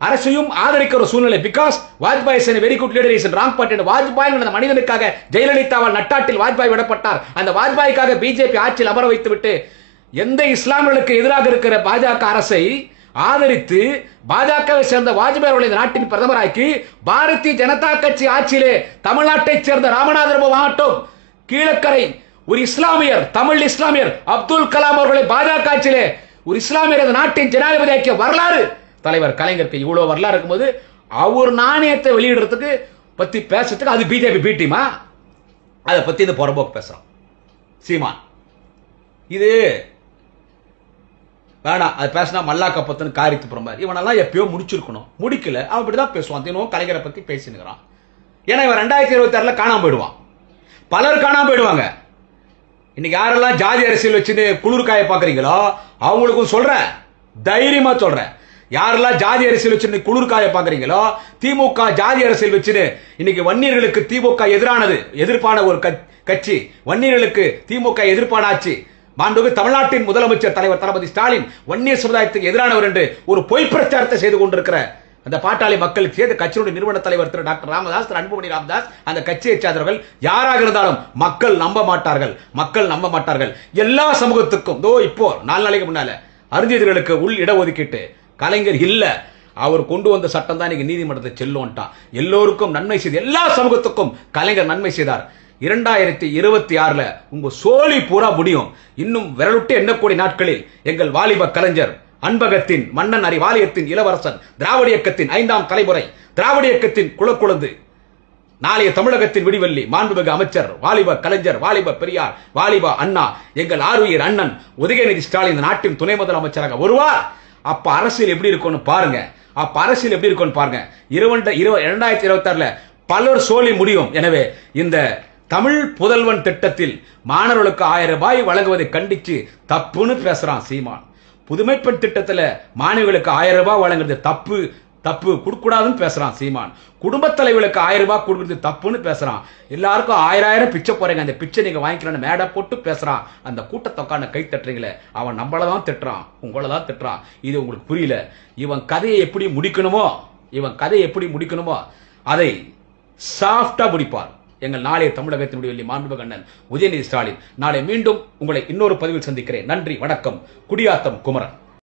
அரசையும் ஆதரிக்கிற ஒரு சூழ்நிலை. Because Vajpayee is very good leader, is wrong party. Vajpayee அந்த மனிதனுக்காக ஜெயலலிதாவால் நட்டாட்டில் வாஜ்பாய் விடப்பட்டார். அந்த வாஜ்பாய்க்காக பிஜேபி ஆட்சியில் அமர வைத்து விட்டு எந்த இஸ்லாமியர்களுக்கு எதிராக இருக்கிற பாஜக அரசை ஆதரித்து பாஜகவை சேர்ந்த வாஜ்பாய் அவர்களை இந்த நாட்டின் பிரதமராக்கி பாரதிய ஜனதா கட்சி ஆட்சியிலே தமிழ்நாட்டைச் சேர்ந்த ராமநாதபுரம் மாவட்டம் கீழக்கரை ஒரு இஸ்லாமியர், தமிழ் இஸ்லாமியர் அப்துல் கலாம் அவர்களை பாஜக ஆட்சியிலே ஒரு இஸ்லாமியர் இந்த நாட்டின் ஜனாதிபதியாக்கிய வரலாறு தலைவர் கலைஞருக்கு. இவ்வளவு வரலாறு இருக்கும்போது அவர் நாணயத்தை வெளியிடுறதுக்கு பத்தி பேசுறதுக்கு அது பிஜேபி பி டீமா? அதை பத்தி இந்த புறம்போக்கு பேசுறான் சீமான். இது வேணாம், அது பேசினா மல்லாக்க பத்துன்னு காரித்து புறம்பார். இவனெல்லாம் எப்பயோ முடிச்சிருக்கணும், முடிக்கல. அவன் அப்படிதான் பேசுவான், தினமும் கலைஞரை பத்தி பேசினுக்கிறான். ஏன்னா இவன் 2026 காணாம போயிடுவான், பலர் காணாம போயிடுவாங்க. இன்னைக்கு யாரெல்லாம் ஜாதி அரசியல் வச்சுன்னு குளிர்காய பாக்குறீங்களோ அவங்களுக்கும் சொல்றேன், தைரியமா சொல்றேன். யாரெல்லாம் ஜாதி அரசியல் வச்சு குளிர்காய பாக்குறீங்களோ, திமுக ஜாதி அரசியல் வச்சுன்னு இன்னைக்கு வன்னியர்களுக்கு திமுக எதிர்ப்பான ஒரு கட்சி, வன்னியர்களுக்கு திமுக எதிர்ப்பான ஆட்சி. மாண்புமிகு தமிழ்நாட்டின் முதலமைச்சர் தலைவர் தளபதி ஸ்டாலின் வன்னிய சமுதாயத்துக்கு எதிரானவர் என்று ஒரு பொய் பிரச்சாரத்தை செய்து கொண்டிருக்கிற அந்த பாட்டாளி மக்களுக்கு சேர்ந்த கட்சியுடைய நிறுவன தலைவர் திரு டாக்டர் ராமதாஸ், திரு அன்புமணி ராமதாஸ், அந்த கட்சியை சார்ந்தவர்கள் யாராக இருந்தாலும் மக்கள் நம்ப மாட்டார்கள். எல்லா சமூகத்துக்கும் இப்போ 4 நாளைக்கு முன்னால அறிஞர்களுக்கு உள் இடஒதுக்கீட்டு கலைஞர் இல்ல, அவர் கொண்டு வந்த சட்டம் தான் இன்னைக்கு நீதிமன்றத்தை செல்லும்ட்டான். எல்லோருக்கும் நன்மை செய்து எல்லா சமூகத்துக்கும் கலைஞர் நன்மை செய்தார். 2026 உங்க சோழி பூரா முடியும். இன்னும் விரலுட்டு எண்ணக்கூடிய நாட்களில் எங்கள் வாலிப கலைஞர், அன்பகத்தின் மன்னன், அறிவாலயத்தின் இளவரசன், திராவிட இயக்கத்தின் 5ஆம் தலைமுறை, திராவிட இயக்கத்தின் குலக்குழந்து, நாளைய தமிழகத்தின் விடிவெள்ளி, மாண்புமிகு அமைச்சர், வாலிப கலைஞர், வாலிப பெரியார், வாலிப அண்ணா, எங்கள் ஆருயிர் அண்ணன் உதயநிதி ஸ்டாலின் இந்த நாட்டின் துணை முதலமைச்சராக வருவார். அப்ப அரசியல் எப்படி இருக்கும்னு பாருங்க. 2026 பலர் சோழி முடியும். எனவே இந்த தமிழ் புதல்வன் திட்டத்தில் மாணவர்களுக்கு 1000 ரூபாய் வழங்குவதை கண்டிச்சு தப்புன்னு பேசுறான் சீமான். புதுமைப்பெண் திட்டத்துல மாணவிகளுக்கு 1000 ரூபாய் வழங்குறது தப்பு கொடுக்கூடாதுன்னு பேசுறான் சீமான். குடும்ப தலைவர்களுக்கு 1000 ரூபாய் கொடுக்கறது தப்புன்னு பேசுறான். எல்லாருக்கும் 1000 பிச்சை போறீங்க, அந்த பிச்சை நீங்க வாங்கிக்கணும்னு மேடை போட்டு பேசுறான். அந்த கூட்டத்தொக்கான கை தட்டுறீங்களே, அவன் நம்மளதான் திட்டுறான், உங்களதான் திட்டுறான். இது உங்களுக்கு புரியல. இவன் கதையை எப்படி முடிக்கணுமோ அதை சாஃப்டா முடிப்பார் எங்கள் நாளைய தமிழகத்தினுடைய மாண்புமிகு அண்ணன் உதயநிதி ஸ்டாலின். நாளை மீண்டும் உங்களை இன்னொரு பதிவில் சந்திக்கிறேன். நன்றி, வணக்கம். குடியாத்தம் குமரன்.